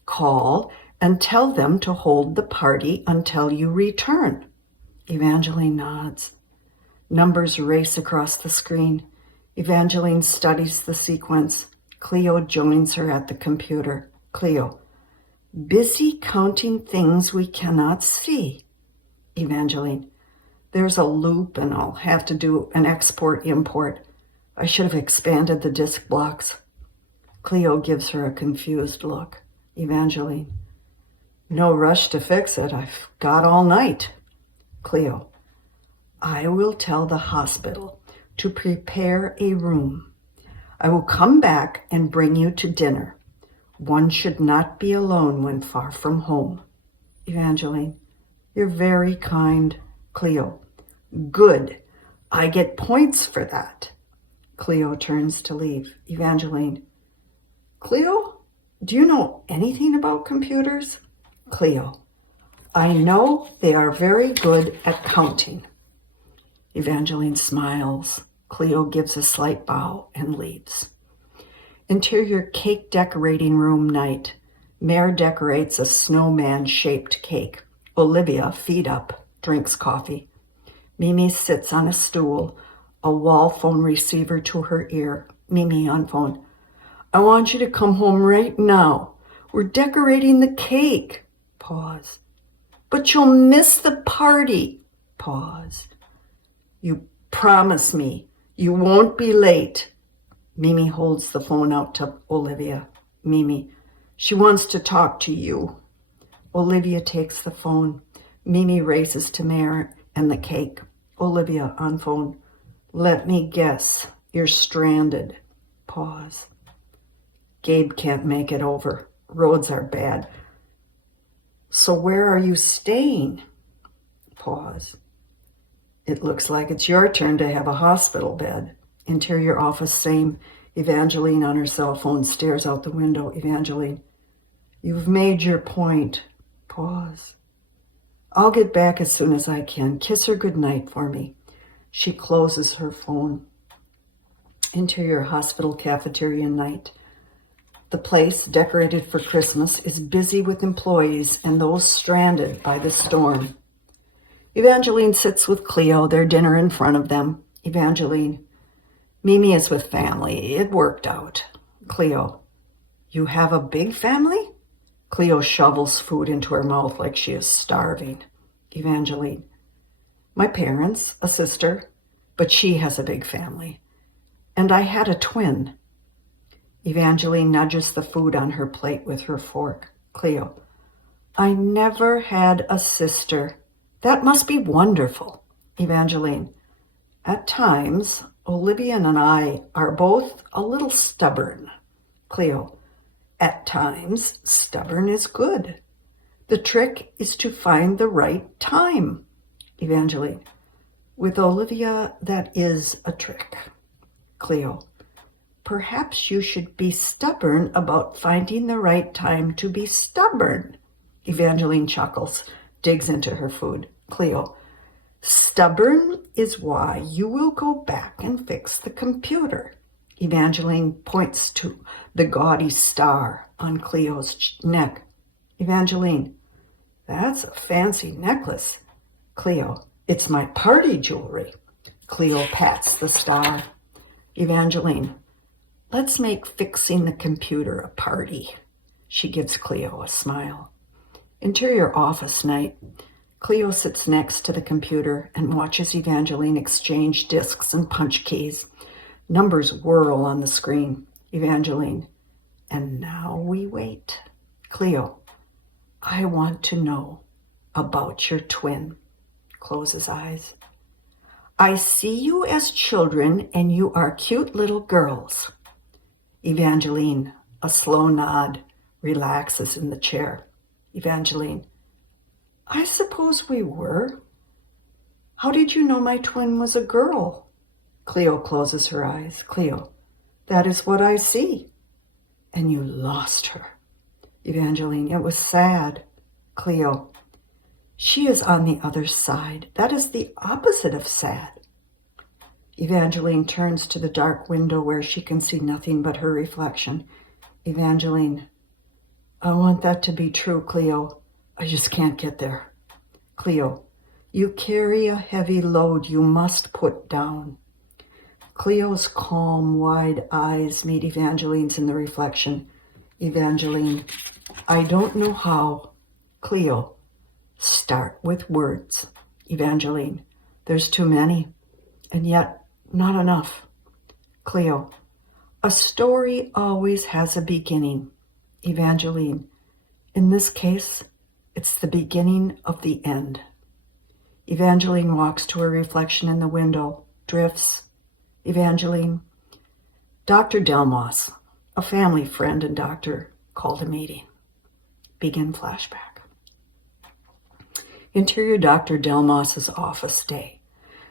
call and tell them to hold the party until you return. Evangeline nods. Numbers race across the screen. Evangeline studies the sequence. Cleo joins her at the computer. Cleo, busy counting things we cannot see. Evangeline, there's a loop and I'll have to do an export-import. I should have expanded the disk blocks. Cleo gives her a confused look. Evangeline, no rush to fix it. I've got all night. Cleo, I will tell the hospital to prepare a room. I will come back and bring you to dinner. One should not be alone when far from home. Evangeline, you're very kind. Cleo, good. I get points for that. Cleo turns to leave. Evangeline, Cleo, do you know anything about computers? Cleo, I know they are very good at counting. Evangeline smiles. Cleo gives a slight bow and leaves. Interior cake decorating room night. Mare decorates a snowman-shaped cake. Olivia, feet up, drinks coffee. Mimi sits on a stool, a wall phone receiver to her ear. Mimi on phone. I want you to come home right now. We're decorating the cake. Pause. But you'll miss the party. Pause. You promise me you won't be late. Mimi holds the phone out to Olivia. Mimi, she wants to talk to you. Olivia takes the phone. Mimi races to Mare and the cake. Olivia on phone. Let me guess. You're stranded. Pause. Gabe can't make it over. Roads are bad. So where are you staying? Pause. It looks like it's your turn to have a hospital bed. Interior office, same. Evangeline on her cell phone stares out the window. Evangeline, you've made your point. Pause. I'll get back as soon as I can. Kiss her goodnight for me. She closes her phone. Interior hospital cafeteria night. The place, decorated for Christmas, is busy with employees and those stranded by the storm. Evangeline sits with Cleo, their dinner in front of them. Evangeline, Mimi is with family. It worked out. Cleo, you have a big family? Cleo shovels food into her mouth like she is starving. Evangeline, my parents, a sister, but she has a big family. And I had a twin. Evangeline nudges the food on her plate with her fork. Cleo, I never had a sister. That must be wonderful. Evangeline, at times, Olivia and I are both a little stubborn. Cleo, at times, stubborn is good. The trick is to find the right time. Evangeline, with Olivia, that is a trick. Cleo, perhaps you should be stubborn about finding the right time to be stubborn. Evangeline chuckles, digs into her food. Cleo, stubborn is why you will go back and fix the computer. Evangeline points to the gaudy star on Cleo's neck. Evangeline, that's a fancy necklace. Cleo, it's my party jewelry. Cleo pats the star. Evangeline, let's make fixing the computer a party. She gives Cleo a smile. Interior office night. Cleo sits next to the computer and watches Evangeline exchange disks and punch keys. Numbers whirl on the screen. Evangeline, and now we wait. Cleo, I want to know about your twin. Closes eyes. I see you as children and you are cute little girls. Evangeline, a slow nod, relaxes in the chair. Evangeline, I suppose we were. How did you know my twin was a girl? Cleo closes her eyes. Cleo, that is what I see. And you lost her. Evangeline, it was sad. Cleo, she is on the other side. That is the opposite of sad. Evangeline turns to the dark window where she can see nothing but her reflection. Evangeline, I want that to be true, Cleo. I just can't get there. Cleo, you carry a heavy load you must put down. Cleo's calm, wide eyes meet Evangeline's in the reflection. Evangeline, I don't know how. Cleo, start with words. Evangeline. There's too many, and yet not enough. Cleo. A story always has a beginning. Evangeline. In this case, it's the beginning of the end. Evangeline walks to her reflection in the window, drifts. Evangeline. Dr. Delmas, a family friend and doctor, called a meeting. Begin flashback. Interior Dr. Delmas's office day.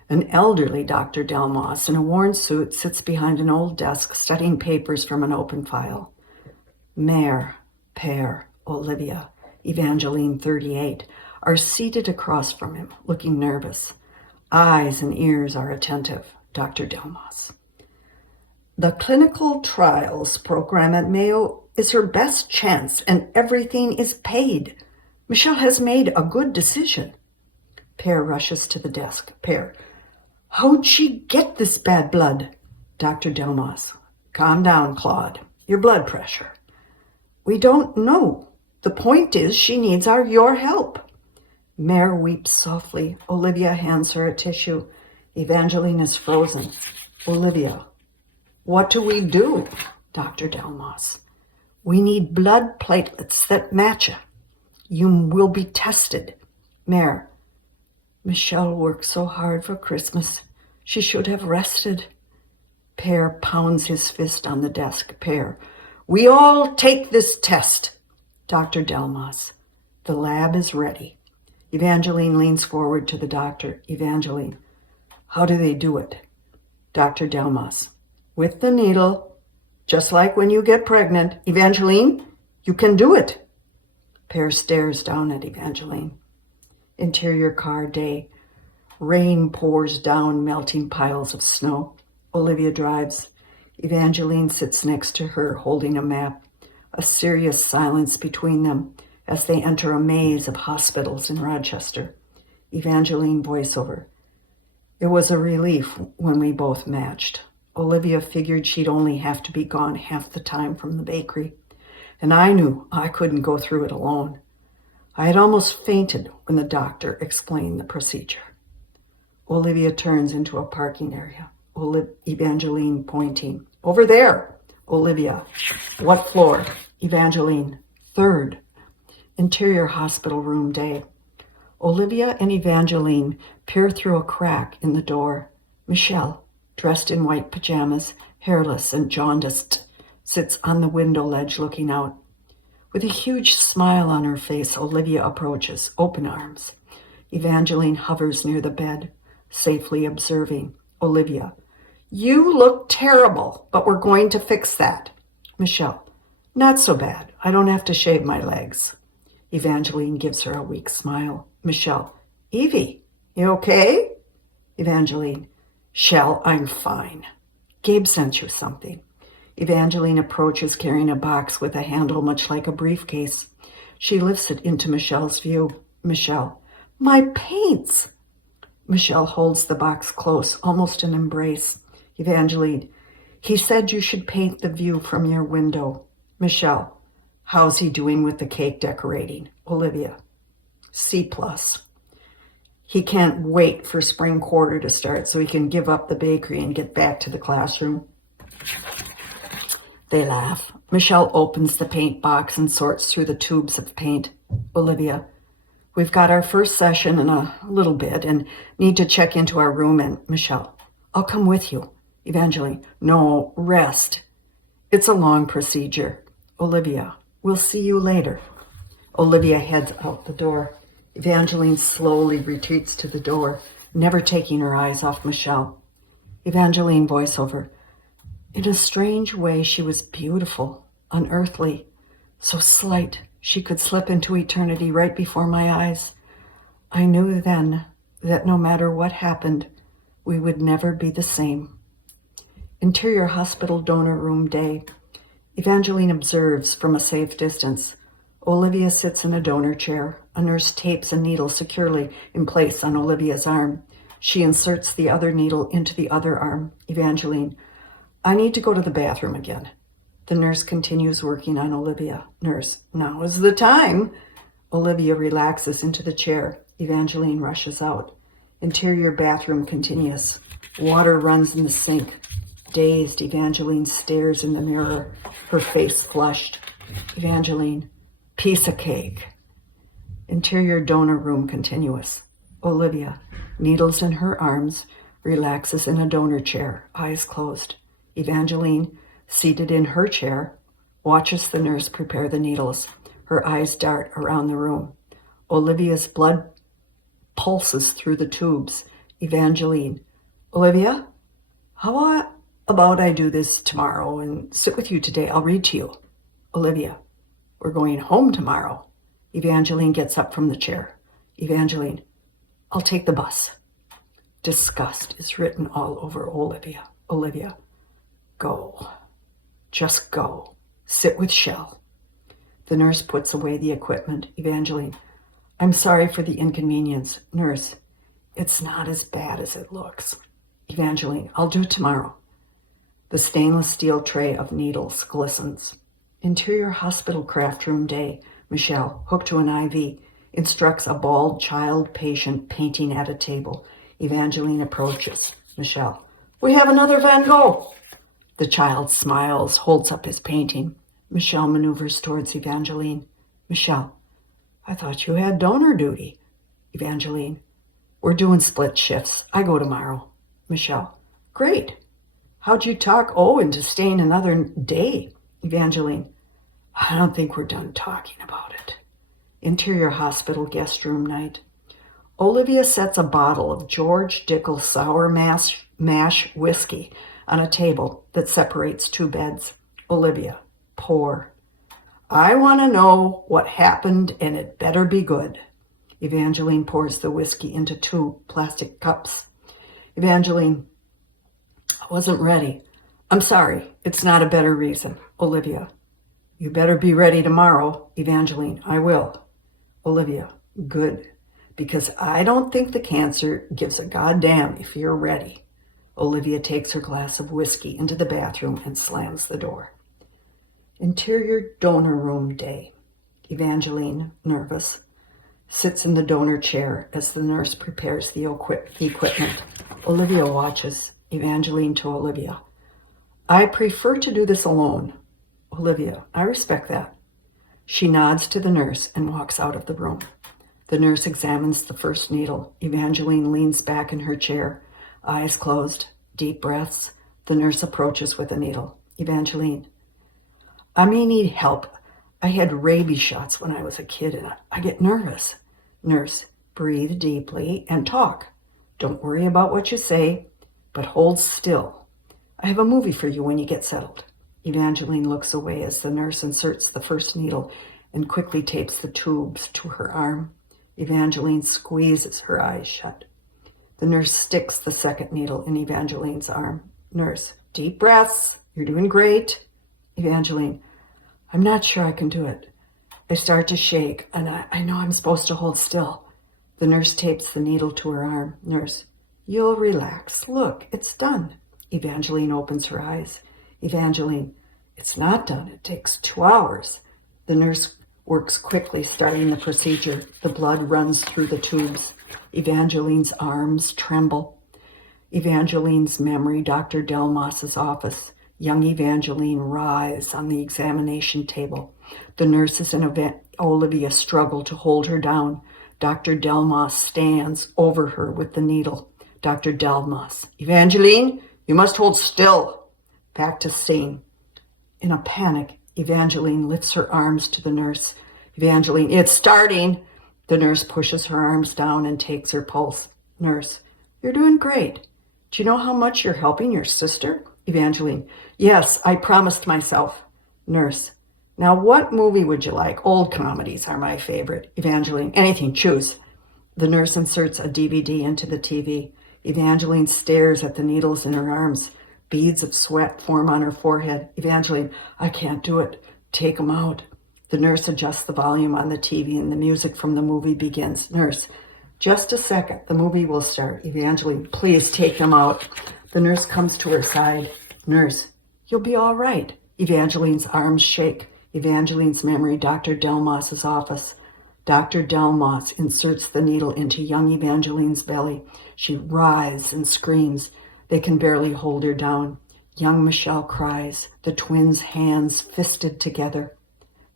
An elderly Dr. Delmas in a worn suit sits behind an old desk studying papers from an open file. Mare, Père, Olivia, Evangeline, 38, are seated across from him, looking nervous. Eyes and ears are attentive. Dr. Delmas. The clinical trials program at Mayo is her best chance, and everything is paid. Michelle has made a good decision. Père rushes to the desk. Père. How'd she get this bad blood? Dr. Delmas. Calm down, Claude. Your blood pressure. We don't know. The point is she needs your help. Mare weeps softly. Olivia hands her a tissue. Evangeline is frozen. Olivia. What do we do? Dr. Delmas. We need blood platelets that match you. You will be tested. Mare. Michelle worked so hard for Christmas. She should have rested. Père pounds his fist on the desk. Père. We all take this test. Dr. Delmas. The lab is ready. Evangeline leans forward to the doctor. Evangeline. How do they do it? Dr. Delmas. With the needle, just like when you get pregnant. Evangeline, you can do it. Père stares down at Evangeline. Interior car day. Rain pours down melting piles of snow. Olivia drives. Evangeline sits next to her, holding a map. A serious silence between them as they enter a maze of hospitals in Rochester. Evangeline voiceover. It was a relief when we both matched. Olivia figured she'd only have to be gone half the time from the bakery, and I knew I couldn't go through it alone. I had almost fainted when the doctor explained the procedure. Olivia turns into a parking area. Evangeline pointing. Over there. Olivia. What floor? Evangeline. 3rd. Interior hospital room day. Olivia and Evangeline peer through a crack in the door. Michelle, dressed in white pajamas, hairless and jaundiced, sits on the window ledge looking out. With a huge smile on her face, Olivia approaches, open arms. Evangeline hovers near the bed, safely observing. Olivia. You look terrible, but we're going to fix that. Michelle. Not so bad. I don't have to shave my legs. Evangeline gives her a weak smile. Michelle. Evie, you okay? Evangeline. Shell, I'm fine. Gabe sent you something. Evangeline approaches carrying a box with a handle much like a briefcase. She lifts it into Michelle's view. Michelle. My paints. Michelle holds the box close, almost an embrace. Evangeline. He said you should paint the view from your window. Michelle. How's he doing with the cake decorating? Olivia. C+. He can't wait for spring quarter to start so he can give up the bakery and get back to the classroom. They laugh. Michelle opens the paint box and sorts through the tubes of paint. Olivia. We've got our first session in a little bit and need to check into our room. And Michelle. I'll come with you. Evangeline. No, rest. It's a long procedure. Olivia. We'll see you later. Olivia heads out the door. Evangeline slowly retreats to the door, never taking her eyes off Michelle. Evangeline voiceover. In a strange way, she was beautiful, unearthly, so slight she could slip into eternity right before my eyes. I knew then that no matter what happened, we would never be the same. Interior hospital donor room day. Evangeline observes from a safe distance. Olivia sits in a donor chair. A nurse tapes a needle securely in place on Olivia's arm. She inserts the other needle into the other arm. Evangeline. I need to go to the bathroom again. The nurse continues working on Olivia. Nurse. Now is the time. Olivia relaxes into the chair. Evangeline rushes out. Interior bathroom continuous. Water runs in the sink. Dazed, Evangeline stares in the mirror, her face flushed. Evangeline, piece of cake. Interior donor room continuous. Olivia, needles in her arms, relaxes in a donor chair, eyes closed. Evangeline, seated in her chair, watches the nurse prepare the needles. Her eyes dart around the room. Olivia's blood pulses through the tubes. Evangeline, Olivia, how about I do this tomorrow and sit with you today? I'll read to you. Olivia, we're going home tomorrow. Evangeline gets up from the chair. Evangeline, I'll take the bus. Disgust is written all over Olivia. Olivia, go. Just go. Sit with Shell. The nurse puts away the equipment. Evangeline, I'm sorry for the inconvenience. Nurse, it's not as bad as it looks. Evangeline, I'll do it tomorrow. The stainless steel tray of needles glistens. Interior hospital craft room day. Michelle, hooked to an IV, instructs a bald child patient painting at a table. Evangeline approaches. Michelle, we have another Van Gogh. The child smiles, holds up his painting. Michelle maneuvers towards Evangeline. Michelle, I thought you had donor duty. Evangeline, we're doing split shifts. I go tomorrow. Michelle, great. How'd you talk Owen into staying another day? Evangeline, I don't think we're done talking about it. Interior hospital guest room night. Olivia sets a bottle of George Dickel sour mash whiskey on a table that separates two beds. Olivia, pour. I want to know what happened, and it better be good. Evangeline pours the whiskey into two plastic cups. Evangeline, I wasn't ready. I'm sorry, it's not a better reason. Olivia, you better be ready tomorrow. Evangeline, I will. Olivia, good, because I don't think the cancer gives a goddamn if you're ready. Olivia takes her glass of whiskey into the bathroom and slams the door. Interior donor room day. Evangeline, nervous, sits in the donor chair as the nurse prepares the equipment. Olivia watches. Evangeline to Olivia, I prefer to do this alone. Olivia, I respect that. She nods to the nurse and walks out of the room. The nurse examines the first needle. Evangeline leans back in her chair, eyes closed, deep breaths. The nurse approaches with a needle. Evangeline, I may need help. I had rabies shots when I was a kid and I get nervous. Nurse, breathe deeply and talk. Don't worry about what you say, but hold still. I have a movie for you when you get settled. Evangeline looks away as the nurse inserts the first needle and quickly tapes the tubes to her arm. Evangeline squeezes her eyes shut. The nurse sticks the second needle in Evangeline's arm. Nurse, deep breaths. You're doing great. Evangeline, I'm not sure I can do it. I start to shake, and I know I'm supposed to hold still. The nurse tapes the needle to her arm. Nurse, you'll relax. Look, it's done. Evangeline opens her eyes. Evangeline, it's not done. It takes 2 hours. The nurse works quickly, starting the procedure. The blood runs through the tubes. Evangeline's arms tremble. Evangeline's memory, Dr. Delmas's office. Young Evangeline writhes on the examination table. The nurses and Olivia struggle to hold her down. Dr. Delmas stands over her with the needle. Dr. Delmas, Evangeline, you must hold still. Back to scene. In a panic, Evangeline lifts her arms to the nurse. Evangeline, it's starting. The nurse pushes her arms down and takes her pulse. Nurse, you're doing great. Do you know how much you're helping your sister? Evangeline, yes, I promised myself. Nurse, now what movie would you like? Old comedies are my favorite. Evangeline, anything, choose. The nurse inserts a DVD into the TV. Evangeline stares at the needles in her arms. Beads of sweat form on her forehead. Evangeline, I can't do it. Take them out. The nurse adjusts the volume on the TV and the music from the movie begins. Nurse, just a second. The movie will start. Evangeline, please take them out. The nurse comes to her side. Nurse, you'll be all right. Evangeline's arms shake. Evangeline's memory, Dr. Delmas's office. Dr. Delmas inserts the needle into young Evangeline's belly. She writhes and screams. They can barely hold her down. Young Michelle cries, the twins' hands fisted together.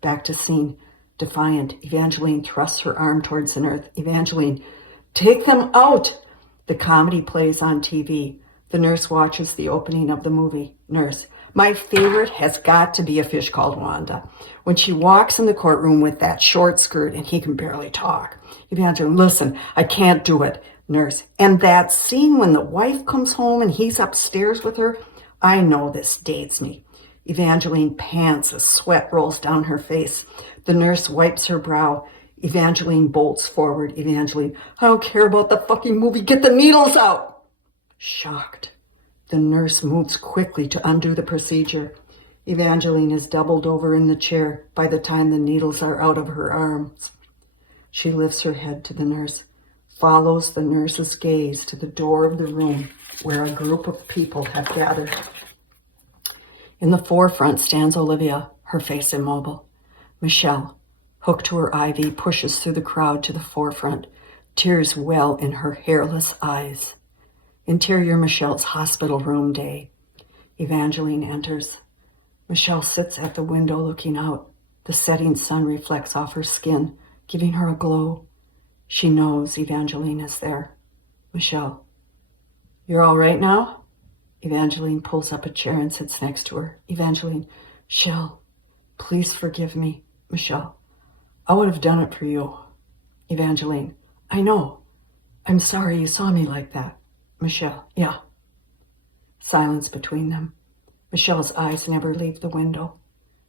Back to scene. Defiant, Evangeline thrusts her arm towards the nurse. Evangeline, take them out! The comedy plays on TV. The nurse watches the opening of the movie. Nurse, my favorite has got to be A Fish Called Wanda. When she walks in the courtroom with that short skirt and he can barely talk. Evangeline, listen, I can't do it. Nurse, and that scene when the wife comes home and he's upstairs with her? I know this dates me. Evangeline pants as sweat rolls down her face. The nurse wipes her brow. Evangeline bolts forward. Evangeline, I don't care about the fucking movie. Get the needles out. Shocked. The nurse moves quickly to undo the procedure. Evangeline is doubled over in the chair by the time the needles are out of her arms. She lifts her head to the nurse, follows the nurse's gaze to the door of the room where a group of people have gathered. In the forefront stands Olivia, her face immobile. Michelle, hooked to her IV, pushes through the crowd to the forefront. Tears well in her hairless eyes. Interior Michelle's hospital room day. Evangeline enters. Michelle sits at the window looking out. The setting sun reflects off her skin, giving her a glow. She knows Evangeline is there. Michelle, you're all right now? Evangeline pulls up a chair and sits next to her. Evangeline, Michelle, please forgive me. Michelle, I would have done it for you. Evangeline, I know. I'm sorry you saw me like that. Michelle, yeah. Silence between them. Michelle's eyes never leave the window.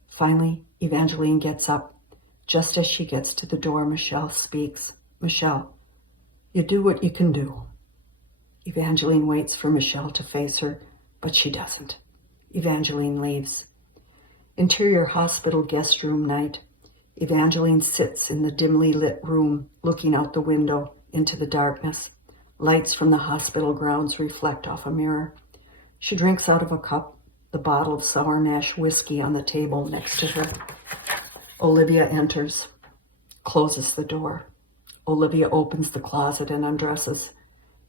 Finally, Evangeline gets up. Just as she gets to the door, Michelle speaks. Michelle, you do what you can do. Evangeline waits for Michelle to face her, but she doesn't. Evangeline leaves. Interior hospital guest room night. Evangeline sits in the dimly lit room, looking out the window into the darkness. Lights from the hospital grounds reflect off a mirror. She drinks out of a cup, the bottle of sour mash whiskey on the table next to her. Olivia enters, closes the door. Olivia opens the closet and undresses.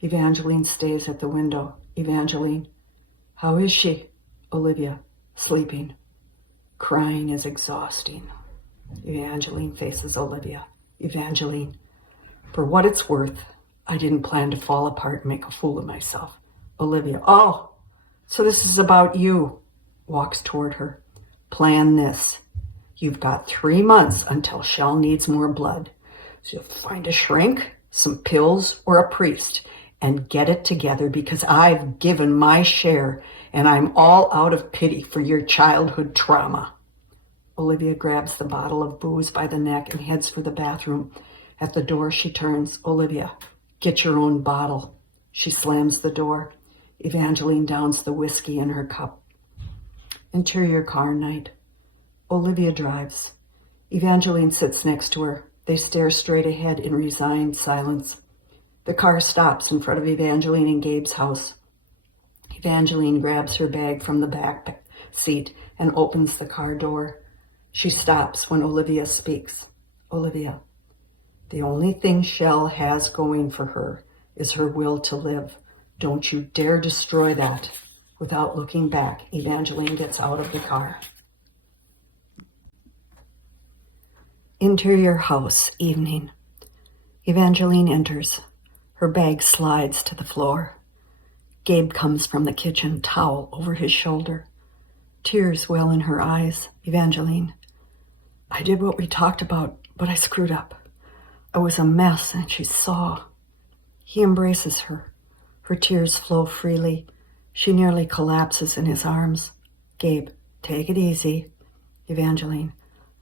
Evangeline stays at the window. Evangeline, how is she? Olivia, sleeping. Crying is exhausting. Evangeline faces Olivia. Evangeline, for what it's worth, I didn't plan to fall apart and make a fool of myself. Olivia, oh, so this is about you. Walks toward her. Plan this. You've got 3 months until Shell needs more blood. So you find a shrink, some pills, or a priest, and get it together because I've given my share and I'm all out of pity for your childhood trauma. Olivia grabs the bottle of booze by the neck and heads for the bathroom. At the door, she turns. Olivia, get your own bottle. She slams the door. Evangeline downs the whiskey in her cup. Interior car night. Olivia drives. Evangeline sits next to her. They stare straight ahead in resigned silence. The car stops in front of Evangeline and Gabe's house. Evangeline grabs her bag from the back seat and opens the car door. She stops when Olivia speaks. Olivia, the only thing Shell has going for her is her will to live. Don't you dare destroy that. Without looking back, Evangeline gets out of the car. Interior house, evening. Evangeline enters. Her bag slides to the floor. Gabe comes from the kitchen, towel over his shoulder. Tears well in her eyes. Evangeline, I did what we talked about, but I screwed up. I was a mess, and she saw. He embraces her. Her tears flow freely. She nearly collapses in his arms. Gabe, take it easy. Evangeline,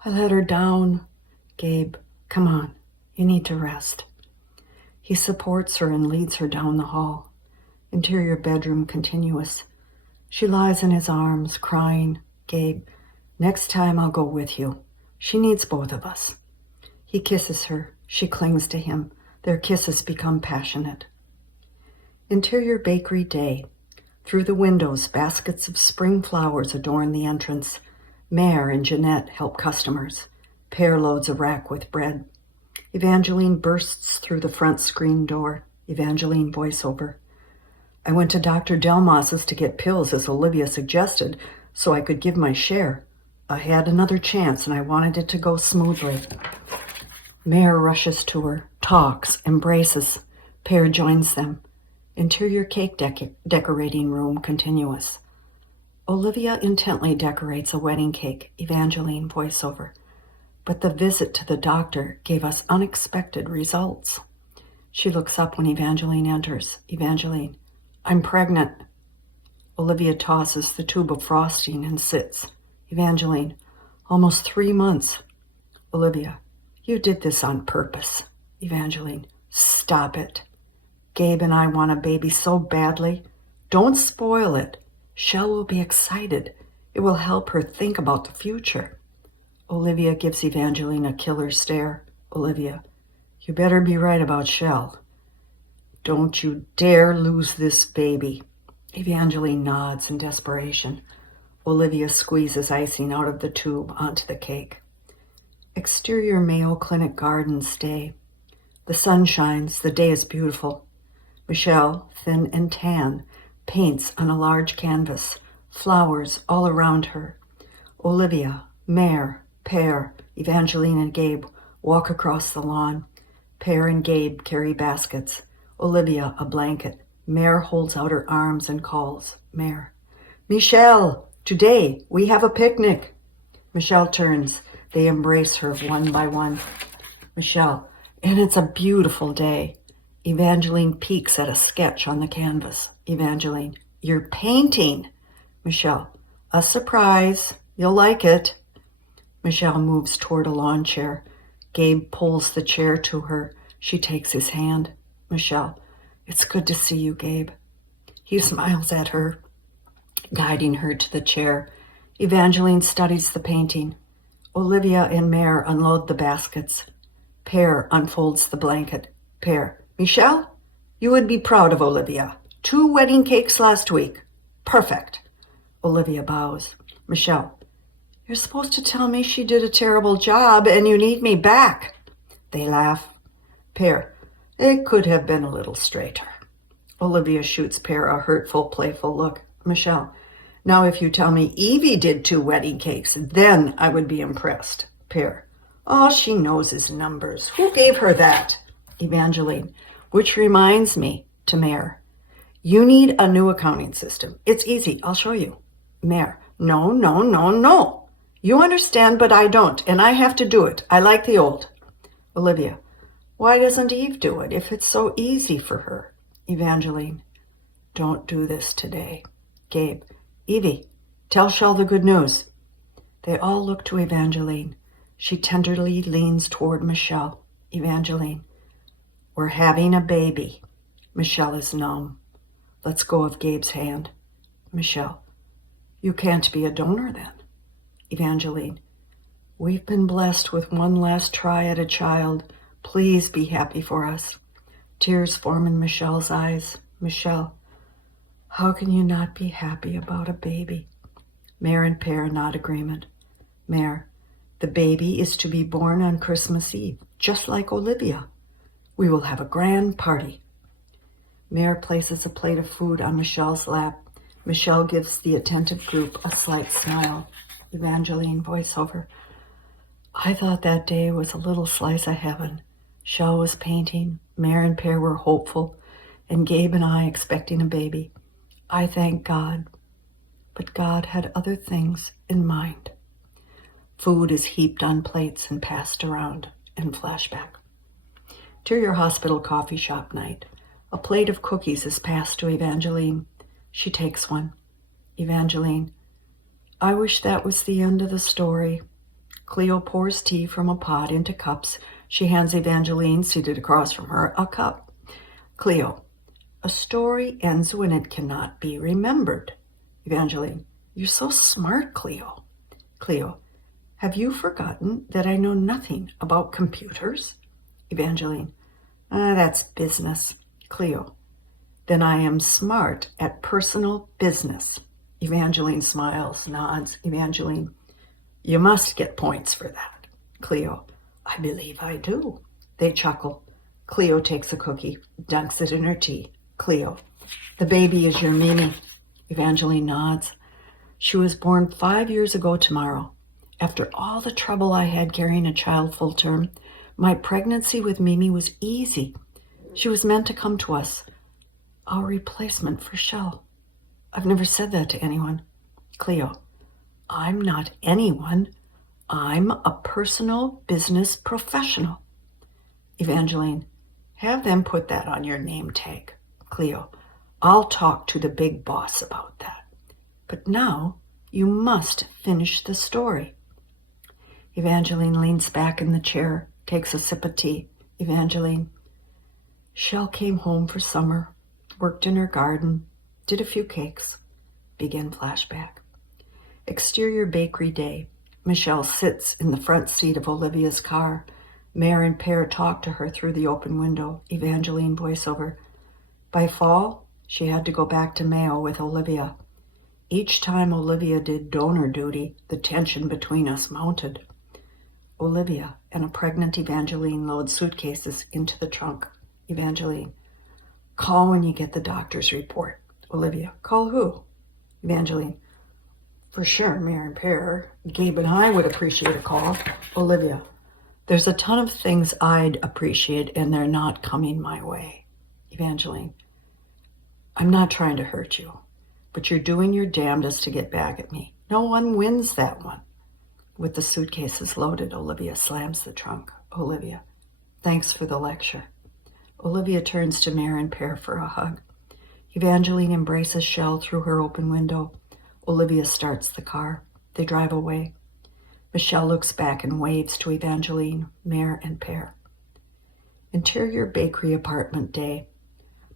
I let her down. Gabe, come on, you need to rest. He supports her and leads her down the hall. Interior bedroom continuous. She lies in his arms, crying. Gabe, next time I'll go with you. She needs both of us. He kisses her. She clings to him. Their kisses become passionate. Interior bakery day. Through the windows, baskets of spring flowers adorn the entrance. Mare and Jeanette help customers. Pear loads a rack with bread. Evangeline bursts through the front screen door. Evangeline voiceover. I went to Dr. Delmas's to get pills, as Olivia suggested, so I could give my share. I had another chance, and I wanted it to go smoothly. Mare rushes to her, talks, embraces. Pear joins them. Interior cake decorating room continuous. Olivia intently decorates a wedding cake. Evangeline voiceover. But the visit to the doctor gave us unexpected results. She looks up when Evangeline enters. Evangeline. I'm pregnant. Olivia tosses the tube of frosting and sits. Evangeline. Almost 3 months. Olivia. You did this on purpose. Evangeline. Stop it. Gabe and I want a baby so badly. Don't spoil it. Shell will be excited. It will help her think about the future. Olivia gives Evangeline a killer stare. Olivia. You better be right about Shell. Don't you dare lose this baby. Evangeline nods in desperation. Olivia squeezes icing out of the tube onto the cake. Exterior Mayo Clinic Gardens day. The sun shines. The day is beautiful. Michelle, thin and tan, paints on a large canvas. Flowers all around her. Olivia, Mare, Pear, Evangeline and Gabe walk across the lawn. Pear and Gabe carry baskets. Olivia, a blanket. Mare holds out her arms and calls. Mare. Michelle, today we have a picnic. Michelle turns. They embrace her one by one. Michelle. And it's a beautiful day. Evangeline peeks at a sketch on the canvas. Evangeline. You're painting. Michelle. A surprise. You'll like it. Michelle moves toward a lawn chair. Gabe pulls the chair to her. She takes his hand. Michelle. It's good to see you, Gabe. He smiles at her, guiding her to the chair. Evangeline studies the painting. Olivia and Mare unload the baskets. Pear unfolds the blanket. Pear. Michelle, you would be proud of Olivia. 2 wedding cakes last week. Perfect. Olivia bows. Michelle. You're supposed to tell me she did a terrible job and you need me back. They laugh. Pear. It could have been a little straighter. Olivia shoots Pear a hurtful, playful look. Michelle. Now if you tell me Evie did 2 wedding cakes, then I would be impressed. Pear. All she knows is numbers. Who gave her that? Evangeline. Which reminds me, to Mare. You need a new accounting system. It's easy. I'll show you. Mare. No, no, no, no. You understand, but I don't, and I have to do it. I like the old. Olivia. Why doesn't Eve do it if it's so easy for her? Evangeline. Don't do this today. Gabe. Evie, tell Shell the good news. They all look to Evangeline. She tenderly leans toward Michelle. Evangeline. We're having a baby. Michelle is numb. Lets go of Gabe's hand. Michelle. You can't be a donor then. Evangeline. We've been blessed with one last try at a child. Please be happy for us. Tears form in Michelle's eyes. Michelle. How can you not be happy about a baby? Mare and Pear nod agreement. Mare. The baby is to be born on Christmas Eve, just like Olivia. We will have a grand party. Mare places a plate of food on Michelle's lap. Michelle gives the attentive group a slight smile. Evangeline voiceover. I thought that day was a little slice of heaven. Shell was painting, Mare and Pear were hopeful, and Gabe and I expecting a baby. I thank God, but God had other things in mind. Food is heaped on plates and passed around in flashback. Interior Hospital coffee shop night. A plate of cookies is passed to Evangeline. She takes one. Evangeline. I wish that was the end of the story. Cleo pours tea from a pot into cups. She hands Evangeline, seated across from her, a cup. Cleo. A story ends when it cannot be remembered. Evangeline. You're so smart, Cleo. Cleo. Have you forgotten that I know nothing about computers? Evangeline. That's business. Cleo. Then I am smart at personal business. Evangeline smiles, nods. Evangeline. You must get points for that. Cleo. I believe I do. They chuckle. Cleo takes a cookie, dunks it in her tea. Cleo, the baby is your Mimi. Evangeline nods. She was born 5 years ago tomorrow. After all the trouble I had carrying a child full term, my pregnancy with Mimi was easy. She was meant to come to us. Our replacement for Shell. I've never said that to anyone. Cleo, I'm not anyone. I'm a personal business professional. Evangeline, have them put that on your name tag. Cleo, I'll talk to the big boss about that. But now you must finish the story. Evangeline leans back in the chair, takes a sip of tea. Evangeline, Shell came home for summer, worked in her garden, did a few cakes. Begin flashback. Exterior bakery day. Michelle sits in the front seat of Olivia's car. Mare and Pear talk to her through the open window. Evangeline voiceover. By fall, she had to go back to Mayo with Olivia. Each time Olivia did donor duty, the tension between us mounted. Olivia and a pregnant Evangeline load suitcases into the trunk. Evangeline, call when you get the doctor's report. Olivia, call who? Evangeline, for sure, Mare and Pear. Gabe and I would appreciate a call. Olivia, there's a ton of things I'd appreciate and they're not coming my way. Evangeline, I'm not trying to hurt you, but you're doing your damnedest to get back at me. No one wins that one. With the suitcases loaded, Olivia slams the trunk. Olivia, thanks for the lecture. Olivia turns to Mare and Pear for a hug. Evangeline embraces Shell through her open window. Olivia starts the car. They drive away. Michelle looks back and waves to Evangeline, Mare, and Pear. Interior bakery apartment day.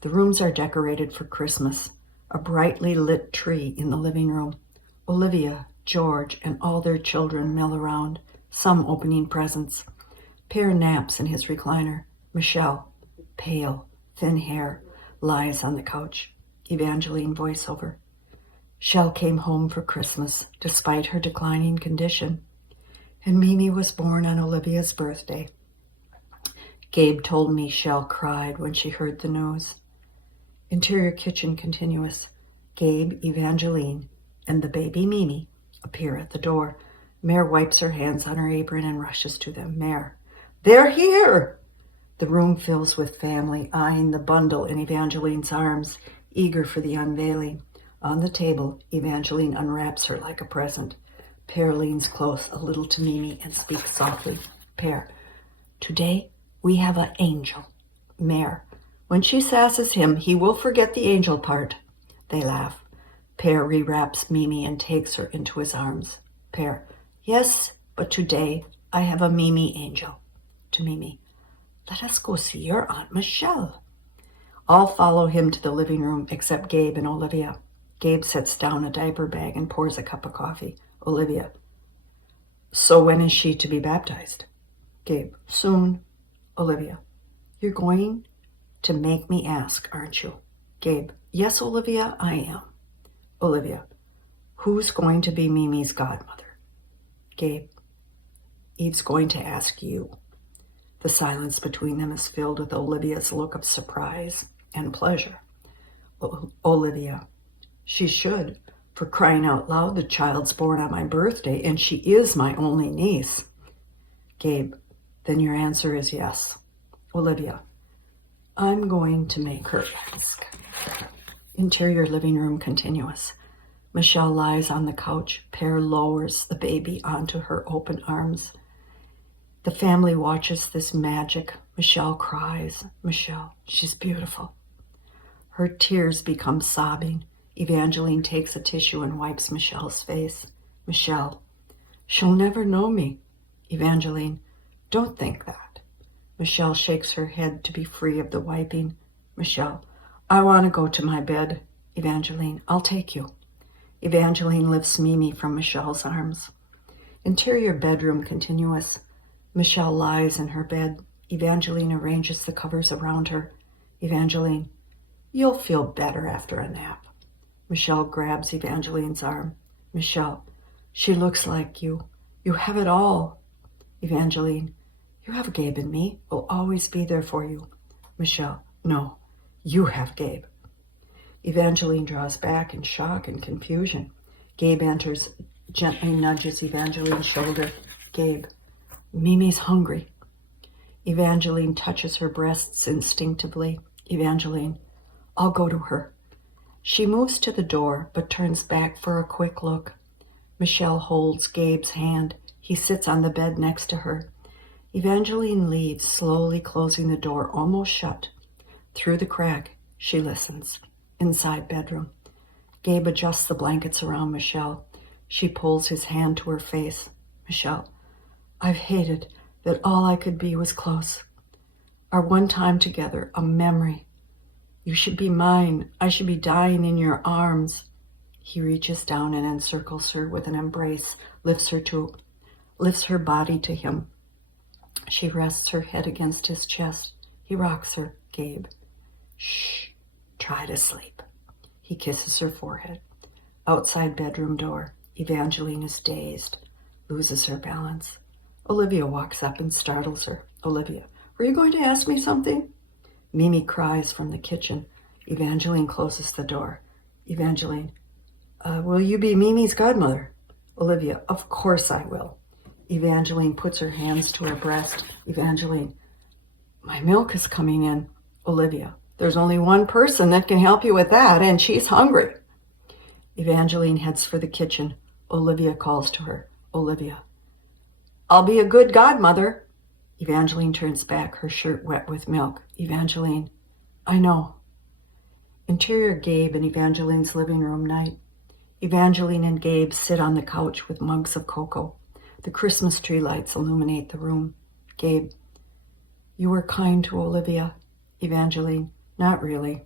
The rooms are decorated for Christmas. A brightly lit tree in the living room. Olivia, George, and all their children mill around, some opening presents. Pear naps in his recliner. Michelle, pale, thin hair, lies on the couch. Evangeline voiceover. Shell came home for Christmas, despite her declining condition, and Mimi was born on Olivia's birthday. Gabe told me Shell cried when she heard the news. Interior kitchen continuous. Gabe, Evangeline, and the baby Mimi appear at the door. Mare wipes her hands on her apron and rushes to them. Mare, they're here! The room fills with family, eyeing the bundle in Evangeline's arms, eager for the unveiling. On the table, Evangeline unwraps her like a present. Pear leans close a little to Mimi and speaks softly. Pear, today we have an angel. Mare, when she sasses him, he will forget the angel part. They laugh. Pear rewraps Mimi and takes her into his arms. Pear, yes, but today I have a Mimi angel. To Mimi, let us go see your Aunt Michelle. All follow him to the living room except Gabe and Olivia. Gabe sets down a diaper bag and pours a cup of coffee. Olivia, so when is she to be baptized? Gabe, soon. Olivia, you're going to make me ask, aren't you? Gabe, yes, Olivia, I am. Olivia, who's going to be Mimi's godmother? Gabe, Eve's going to ask you. The silence between them is filled with Olivia's look of surprise and pleasure. Olivia, she should. For crying out loud, the child's born on my birthday, and she is my only niece. Gabe, then your answer is yes. Olivia, I'm going to make her ask. Interior living room continuous. Michelle lies on the couch. Pear lowers the baby onto her open arms. The family watches this magic. Michelle cries. Michelle, she's beautiful. Her tears become sobbing. Evangeline takes a tissue and wipes Michelle's face. Michelle, she'll never know me. Evangeline, don't think that. Michelle shakes her head to be free of the wiping. Michelle, I want to go to my bed. Evangeline, I'll take you. Evangeline lifts Mimi from Michelle's arms. Interior bedroom continuous. Michelle lies in her bed. Evangeline arranges the covers around her. Evangeline, you'll feel better after a nap. Michelle grabs Evangeline's arm. Michelle, she looks like you. You have it all. Evangeline, You have Gabe and me. We'll always be there for you. Michelle, no, you have Gabe. Evangeline draws back in shock and confusion. Gabe enters, gently nudges Evangeline's shoulder. Gabe, Mimi's hungry. Evangeline touches her breasts instinctively. Evangeline, I'll go to her. She moves to the door, but turns back for a quick look. Michelle holds Gabe's hand. He sits on the bed next to her. Evangeline leaves, slowly closing the door almost shut. Through the crack, she listens. Inside bedroom. Gabe adjusts the blankets around Michelle. She pulls his hand to her face. Michelle, I've hated that all I could be was close. Our one time together, a memory. You should be mine. I should be dying in your arms. He reaches down and encircles her with an embrace, lifts her body to him. She rests her head against his chest. He rocks her. Gabe, shh, try to sleep. He kisses her forehead. Outside bedroom door. Evangeline is dazed, loses her balance. Olivia walks up and startles her. Olivia, were you going to ask me something? Mimi cries from the kitchen. Evangeline closes the door. Evangeline, will you be Mimi's godmother? Olivia, of course I will. Evangeline puts her hands to her breast. Evangeline, my milk is coming in. Olivia, there's only one person that can help you with that, and she's hungry. Evangeline heads for the kitchen. Olivia calls to her. Olivia, I'll be a good godmother. Evangeline turns back, her shirt wet with milk. Evangeline, I know. Interior Gabe in Evangeline's living room night. Evangeline and Gabe sit on the couch with mugs of cocoa. The Christmas tree lights illuminate the room. Gabe, you were kind to Olivia. Evangeline, not really.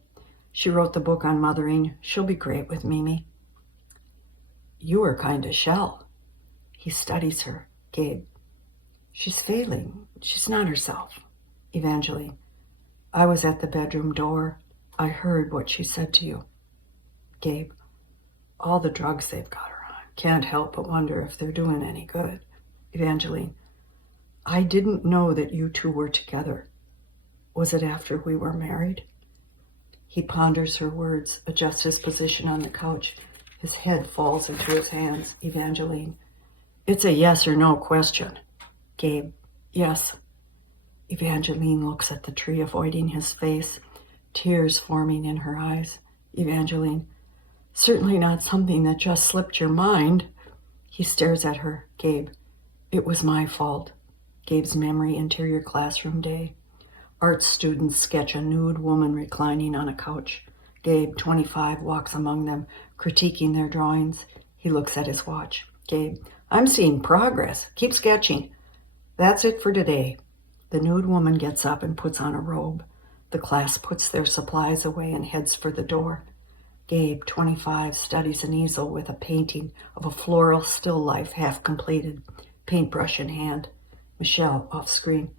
She wrote the book on mothering. She'll be great with Mimi. You were kind to Shell. He studies her. Gabe, she's failing. She's not herself. Evangeline, I was at the bedroom door. I heard what she said to you. Gabe, all the drugs they've got her on. Can't help but wonder if they're doing any good. Evangeline, I didn't know that you two were together. Was it after we were married? He ponders her words, adjusts his position on the couch. His head falls into his hands. Evangeline, it's a yes or no question. Gabe, yes. Evangeline looks at the tree, avoiding his face, tears forming in her eyes. Evangeline, certainly not something that just slipped your mind. He stares at her. Gabe, it was my fault. Gabe's memory, interior classroom day. Art students sketch a nude woman reclining on a couch. Gabe, 25, walks among them, critiquing their drawings. He looks at his watch. Gabe, I'm seeing progress. Keep sketching. That's it for today. The nude woman gets up and puts on a robe. The class puts their supplies away and heads for the door. Gabe, 25, studies an easel with a painting of a floral still life half completed, paintbrush in hand. Michelle, off screen.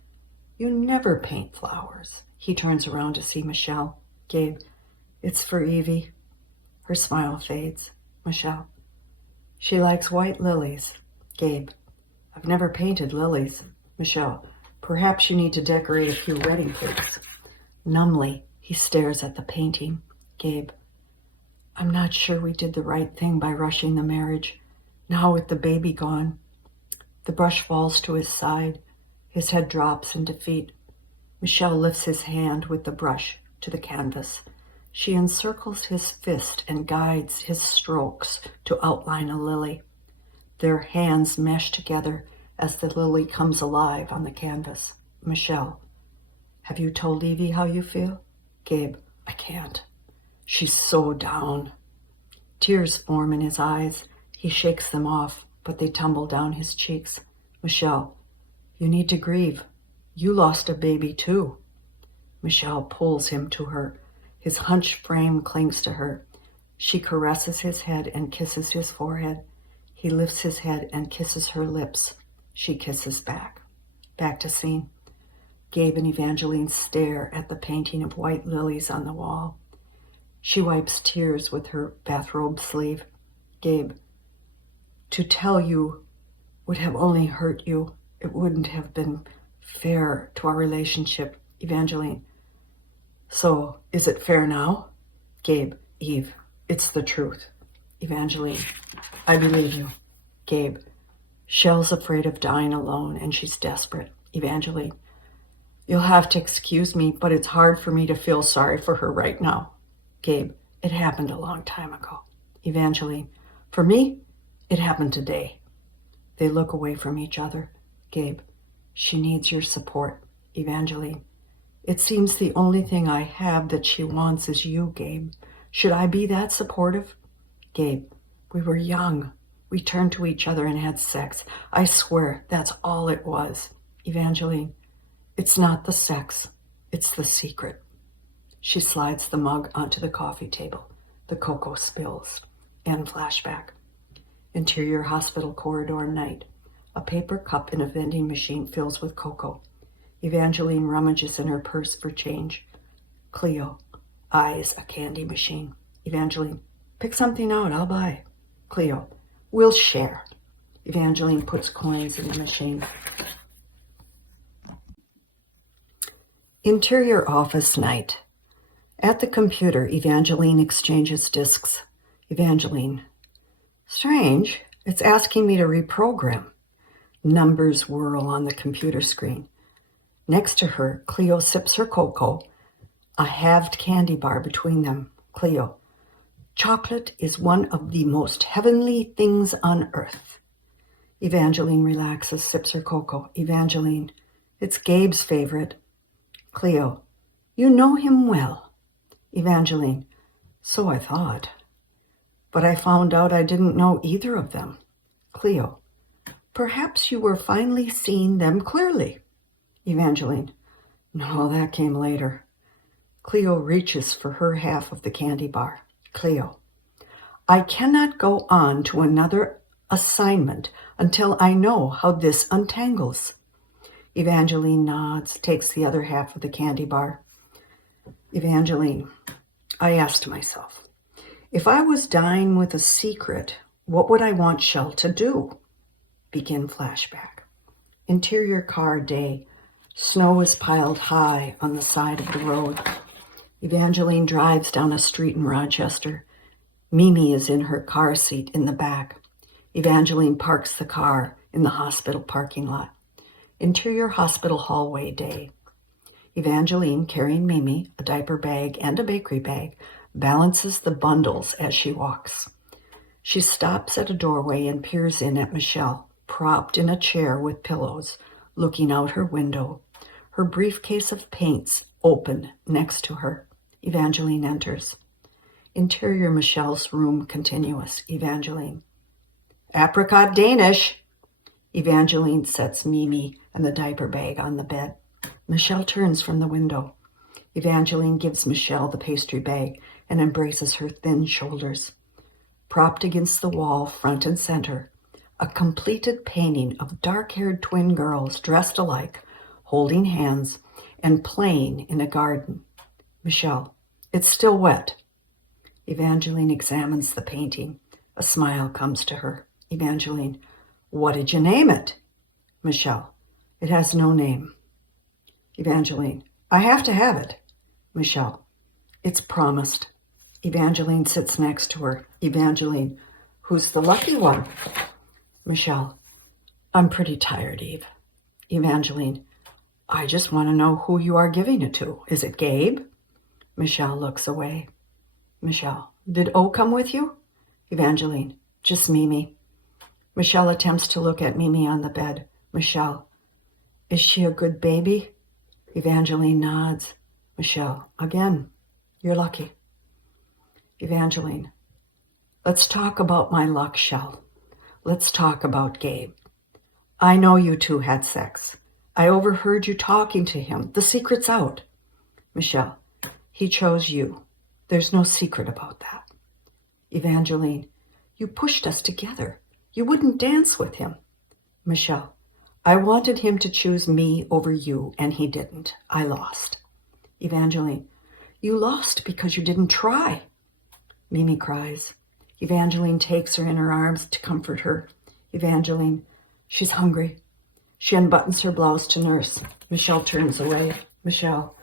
You never paint flowers. He turns around to see Michelle. Gabe, it's for Evie. Her smile fades. Michelle, she likes white lilies. Gabe, I've never painted lilies. Michelle, perhaps you need to decorate a few wedding cakes. Numbly, he stares at the painting. Gabe, I'm not sure we did the right thing by rushing the marriage. Now with the baby gone. The brush falls to his side. His head drops in defeat. Michelle lifts his hand with the brush to the canvas. She encircles his fist and guides his strokes to outline a lily. Their hands mesh together as the lily comes alive on the canvas. Michelle, have you told Evie how you feel? Gabe, I can't. She's so down. Tears form in his eyes. He shakes them off, but they tumble down his cheeks. Michelle, you need to grieve. You lost a baby too. Michelle pulls him to her. His hunched frame clings to her. She caresses his head and kisses his forehead. He lifts his head and kisses her lips. She kisses back. Back to scene. Gabe and Evangeline stare at the painting of white lilies on the wall. She wipes tears with her bathrobe sleeve. Gabe, to tell you would have only hurt you. It wouldn't have been fair to our relationship. Evangeline. So, is it fair now? Gabe. Eve. It's the truth. Evangeline. I believe you. Gabe. Shell's afraid of dying alone and she's desperate. Evangeline. You'll have to excuse me, but it's hard for me to feel sorry for her right now. Gabe. It happened a long time ago. Evangeline. For me, it happened today. They look away from each other. Gabe. She needs your support. Evangeline. It seems the only thing I have that she wants is you, Gabe. Should I be that supportive? Gabe. We were young. We turned to each other and had sex. I swear that's all it was. Evangeline. It's not the sex. It's the secret. She slides the mug onto the coffee table. The cocoa spills. End flashback. Interior hospital corridor night. A paper cup in a vending machine fills with cocoa. Evangeline rummages in her purse for change. Cleo eyes a candy machine. Evangeline. Pick something out, I'll buy. Cleo. We'll share. Evangeline puts coins in the machine. Interior office night. At the computer, Evangeline exchanges disks. Evangeline. Strange. It's asking me to reprogram. Numbers whirl on the computer screen. Next to her, Cleo sips her cocoa, a halved candy bar between them. Cleo. Chocolate is one of the most heavenly things on earth. Evangeline relaxes, sips her cocoa. Evangeline. It's Gabe's favorite. Cleo. You know him well. Evangeline. So I thought. But I found out I didn't know either of them. Cleo. Perhaps you were finally seeing them clearly. Evangeline. No, that came later. Cleo reaches for her half of the candy bar. Cleo. I cannot go on to another assignment until I know how this untangles. Evangeline nods, takes the other half of the candy bar. Evangeline. I asked myself, if I was dying with a secret, what would I want Shell to do? Begin flashback. Interior car day. Snow is piled high on the side of the road. Evangeline drives down a street in Rochester. Mimi is in her car seat in the back. Evangeline parks the car in the hospital parking lot. Interior hospital hallway day. Evangeline, carrying Mimi, a diaper bag and a bakery bag, balances the bundles as she walks. She stops at a doorway and peers in at Michelle, propped in a chair with pillows, looking out her window. Her briefcase of paints open next to her. Evangeline enters. Interior Michelle's room continuous. Evangeline. Apricot Danish. Evangeline sets Mimi and the diaper bag on the bed. Michelle turns from the window. Evangeline gives Michelle the pastry bag and embraces her thin shoulders. Propped against the wall, front and center, a completed painting of dark-haired twin girls dressed alike, holding hands and playing in a garden. Michelle. It's still wet. Evangeline examines the painting. A smile comes to her. Evangeline. What did you name it? Michelle. It has no name. Evangeline. I have to have it. Michelle. It's promised. Evangeline sits next to her. Evangeline. Who's the lucky one? Michelle. I'm pretty tired, Eve. Evangeline. I just want to know who you are giving it to. Is it Gabe? Michelle looks away. Michelle. Did O come with you? Evangeline. Just Mimi. Michelle attempts to look at Mimi on the bed. Michelle. Is she a good baby? Evangeline nods. Michelle. Again. You're lucky. Evangeline. Let's talk about my luck, Shell. Let's talk about Gabe. I know you two had sex. I overheard you talking to him. The secret's out. Michelle. He chose you. There's no secret about that. Evangeline. You pushed us together. You wouldn't dance with him. Michelle. I wanted him to choose me over you, and he didn't. I lost. Evangeline. You lost because you didn't try. Mimi cries. Evangeline takes her in her arms to comfort her. Evangeline. She's hungry. She unbuttons her blouse to nurse. Michelle turns away. Michelle,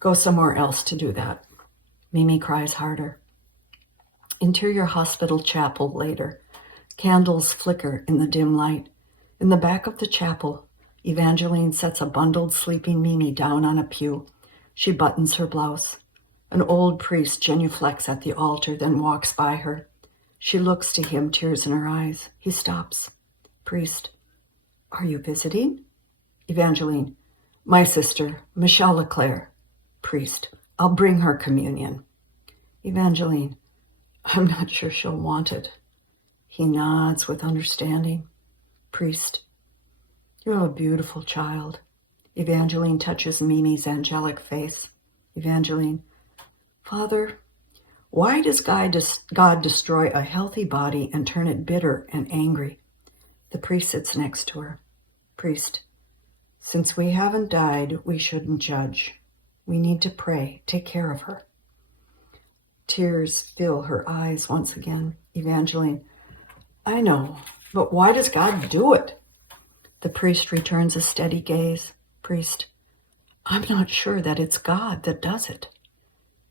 go somewhere else to do that. Mimi cries harder. Interior hospital chapel later. Candles flicker in the dim light. In the back of the chapel, Evangeline sets a bundled sleeping Mimi down on a pew. She buttons her blouse. An old priest genuflects at the altar, then walks by her. She looks to him, tears in her eyes. He stops. Priest, are you visiting? Evangeline, my sister, Michelle Leclerc. Priest, I'll bring her communion. Evangeline, I'm not sure she'll want it. He nods with understanding. Priest, you have a beautiful child. Evangeline touches Mimi's angelic face. Evangeline, Father, why does God destroy a healthy body and turn it bitter and angry? The priest sits next to her. Priest, since we haven't died, we shouldn't judge. We need to pray. Take care of her. Tears fill her eyes once again. Evangeline, I know, but why does God do it? The priest returns a steady gaze. Priest, I'm not sure that it's God that does it,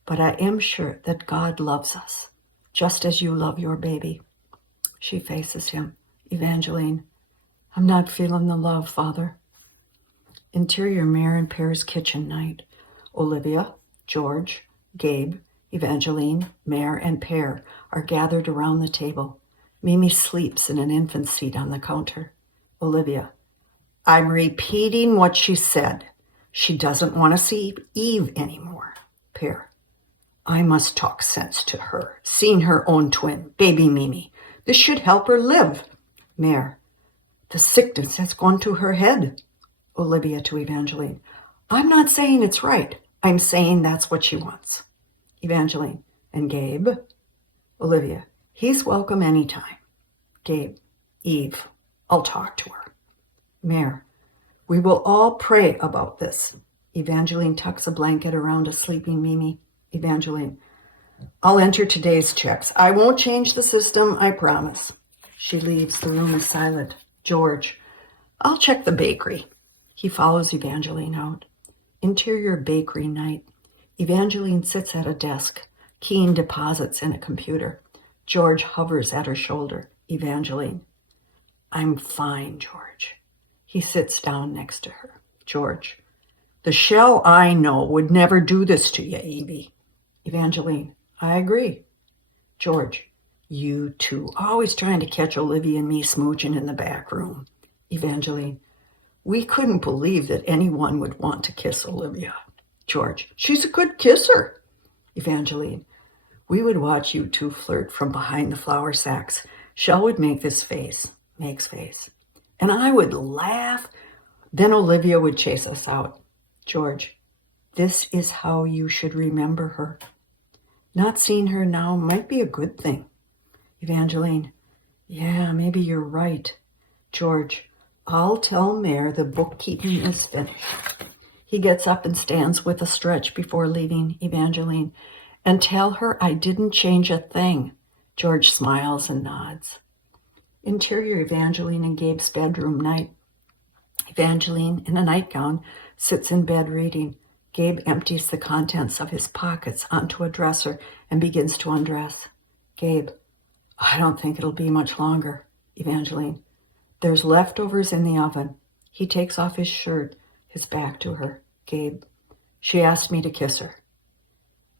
but I am sure that God loves us, just as you love your baby. She faces him. Evangeline, I'm not feeling the love, Father. Interior Mare and Pear's kitchen night. Olivia, George, Gabe, Evangeline, Mare, and Pear are gathered around the table. Mimi sleeps in an infant seat on the counter. Olivia, I'm repeating what she said. She doesn't want to see Eve anymore. Pear, I must talk sense to her. Seeing her own twin, baby Mimi. This should help her live. Mare, the sickness has gone to her head. Olivia to Evangeline, I'm not saying it's right. I'm saying that's what she wants. Evangeline, and Gabe? Olivia, he's welcome anytime. Gabe, Eve, I'll talk to her. Mare, we will all pray about this. Evangeline tucks a blanket around a sleeping Mimi. Evangeline, I'll enter today's checks. I won't change the system, I promise. She leaves. The room is silent. George, I'll check the bakery. He follows Evangeline out. Interior bakery night. Evangeline sits at a desk, keying deposits in a computer. George hovers at her shoulder. Evangeline, I'm fine, George. He sits down next to her. George, the shell I know would never do this to you, Evie. Evangeline, I agree. George, you two, always trying to catch Olivia and me smooching in the back room. Evangeline, we couldn't believe that anyone would want to kiss Olivia. George, she's a good kisser. Evangeline, we would watch you two flirt from behind the flour sacks. Shell would make this face, makes face. And I would laugh. Then Olivia would chase us out. George, this is how you should remember her. Not seeing her now might be a good thing. Evangeline, yeah, maybe you're right. George, I'll tell Mare the bookkeeping is finished. He gets up and stands with a stretch before leaving. Evangeline, and tell her I didn't change a thing. George smiles and nods. Interior Evangeline and Gabe's bedroom night. Evangeline, in a nightgown, sits in bed reading. Gabe empties the contents of his pockets onto a dresser and begins to undress. Gabe, I don't think it'll be much longer. Evangeline, there's leftovers in the oven. He takes off his shirt, his back to her. Gabe, she asked me to kiss her.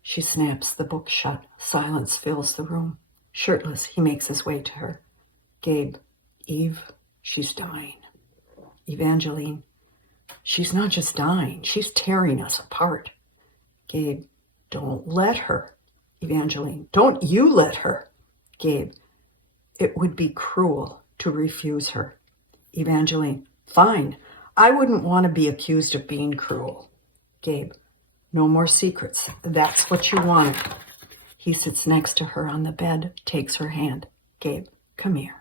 She snaps the book shut. Silence fills the room. Shirtless, he makes his way to her. Gabe, Eve, she's dying. Evangeline, she's not just dying, she's tearing us apart. Gabe, don't let her. Evangeline, don't you let her. Gabe, it would be cruel to refuse her. Evangeline, fine. I wouldn't want to be accused of being cruel. Gabe, no more secrets. That's what you want. He sits next to her on the bed, takes her hand. Gabe, come here.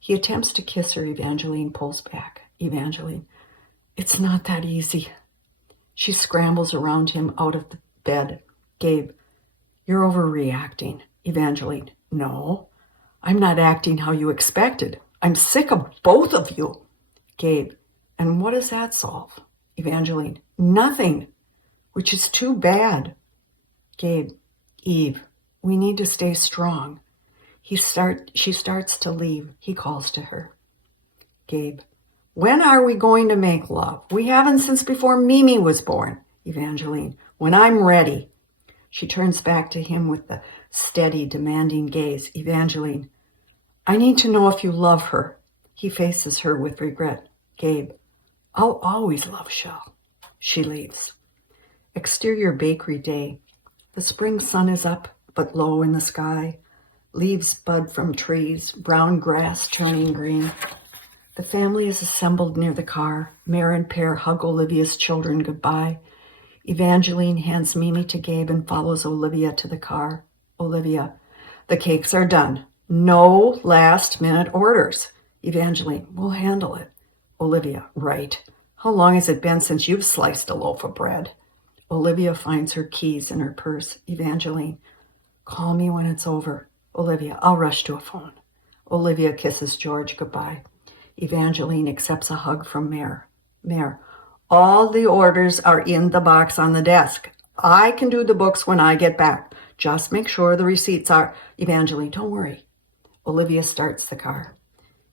He attempts to kiss her. Evangeline pulls back. Evangeline, it's not that easy. She scrambles around him out of the bed. Gabe, you're overreacting. Evangeline, no, I'm not acting how you expected. I'm sick of both of you. Gabe, And what does that solve? Evangeline, nothing, which is too bad. Gabe, Eve, we need to stay strong. She starts to leave. He calls to her. Gabe, when are we going to make love? We haven't since before Mimi was born. Evangeline, when I'm ready. She turns back to him with the steady, demanding gaze. Evangeline, I need to know if you love her. He faces her with regret. Gabe, I'll always love Shell. She leaves. Exterior bakery day. The spring sun is up, but low in the sky. Leaves bud from trees, brown grass turning green. The family is assembled near the car. Mare and Pear hug Olivia's children goodbye. Evangeline hands Mimi to Gabe and follows Olivia to the car. Olivia, the cakes are done. No last-minute orders. Evangeline, we'll handle it. Olivia, right. How long has it been since you've sliced a loaf of bread? Olivia finds her keys in her purse. Evangeline, call me when it's over. Olivia, I'll rush to a phone. Olivia kisses George goodbye. Evangeline accepts a hug from Mare. Mare, all the orders are in the box on the desk. I can do the books when I get back. Just make sure the receipts are... Evangeline, don't worry. Olivia starts the car.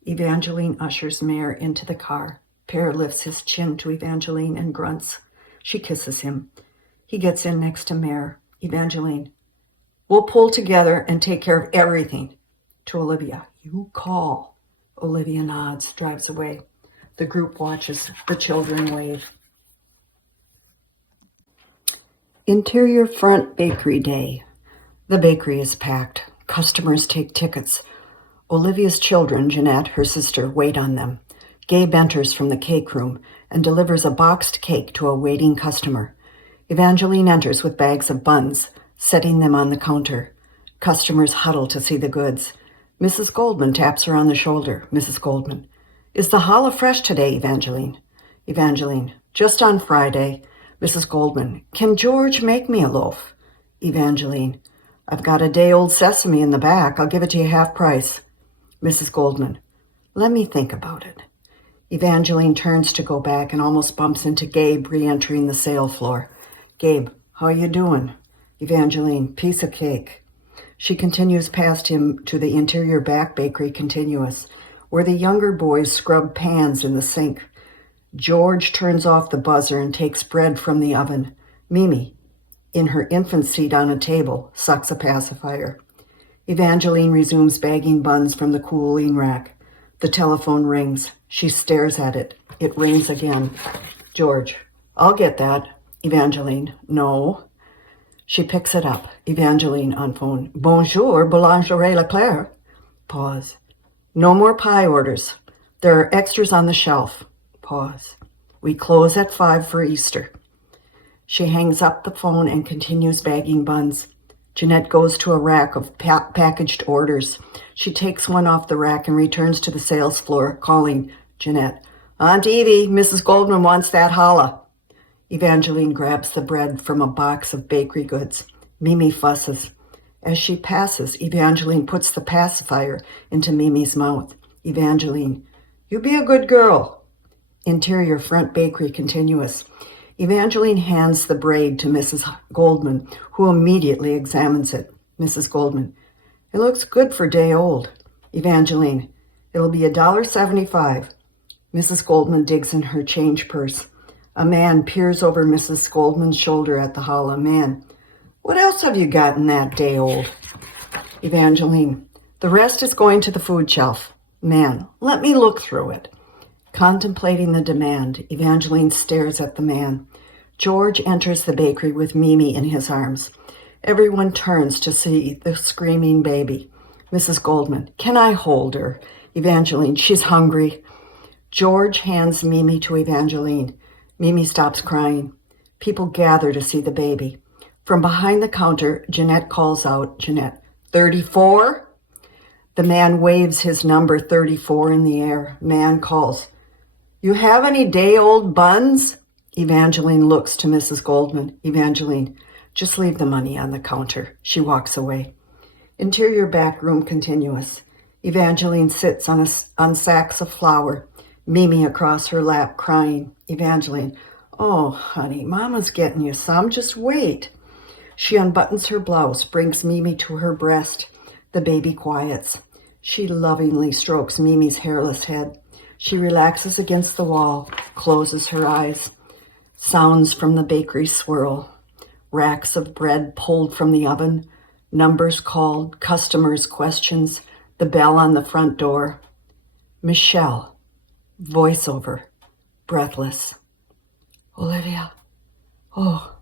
Evangeline ushers Mare into the car. Pear lifts his chin to Evangeline and grunts. She kisses him. He gets in next to Mare. Evangeline, we'll pull together and take care of everything. To Olivia, you call. Olivia nods, drives away. The group watches. The children wave. Interior front bakery day. The bakery is packed. Customers take tickets. Olivia's children, Jeanette, her sister, wait on them. Gabe enters from the cake room and delivers a boxed cake to a waiting customer. Evangeline enters with bags of buns, setting them on the counter. Customers huddle to see the goods. Mrs. Goldman taps her on the shoulder. Mrs. Goldman, is the challah fresh today, Evangeline? Evangeline, just on Friday. Mrs. Goldman, can George make me a loaf? Evangeline, I've got a day-old sesame in the back. I'll give it to you half price. Mrs. Goldman, let me think about it. Evangeline turns to go back and almost bumps into Gabe re-entering the sale floor. Gabe, how you doing? Evangeline, piece of cake. She continues past him to the interior back bakery continuous, where the younger boys scrub pans in the sink. George turns off the buzzer and takes bread from the oven. Mimi, in her infant seat on a table, sucks a pacifier. Evangeline resumes bagging buns from the cooling rack. The telephone rings. She stares at it. It rings again. George, I'll get that. Evangeline, no. She picks it up. Evangeline on phone. Bonjour, boulangerie Leclerc. Pause. No more pie orders. There are extras on the shelf. Pause. We close at 5 for Easter. She hangs up the phone and continues bagging buns. Jeanette goes to a rack of packaged orders. She takes one off the rack and returns to the sales floor, calling Jeanette. Aunt Evie, Mrs. Goldman wants that challah. Evangeline grabs the bread from a box of bakery goods. Mimi fusses. As she passes, Evangeline puts the pacifier into Mimi's mouth. Evangeline, you be a good girl. Interior front bakery continuous. Evangeline hands the braid to Mrs. Goldman, who immediately examines it. Mrs. Goldman, it looks good for day old. Evangeline, it'll be $1.75. Mrs. Goldman digs in her change purse. A man peers over Mrs. Goldman's shoulder at the challah. Man, what else have you got in that day old? Evangeline, the rest is going to the food shelf. Man, let me look through it. Contemplating the demand, Evangeline stares at the man. George enters the bakery with Mimi in his arms. Everyone turns to see the screaming baby. Mrs. Goldman, can I hold her? Evangeline, she's hungry. George hands Mimi to Evangeline. Mimi stops crying. People gather to see the baby. From behind the counter, Jeanette calls out, Jeanette, 34? The man waves his number 34 in the air. Man calls, you have any day-old buns? Evangeline looks to Mrs. Goldman. Evangeline, just leave the money on the counter. She walks away. Interior back room continuous. Evangeline sits on sacks of flour. Mimi across her lap crying. Evangeline, oh, honey, Mama's getting you some. Just wait. She unbuttons her blouse, brings Mimi to her breast. The baby quiets. She lovingly strokes Mimi's hairless head. She relaxes against the wall, closes her eyes. Sounds from the bakery swirl. Racks of bread pulled from the oven. Numbers called, customers' questions. The bell on the front door. Michelle. Voiceover. Breathless. Olivia. Oh.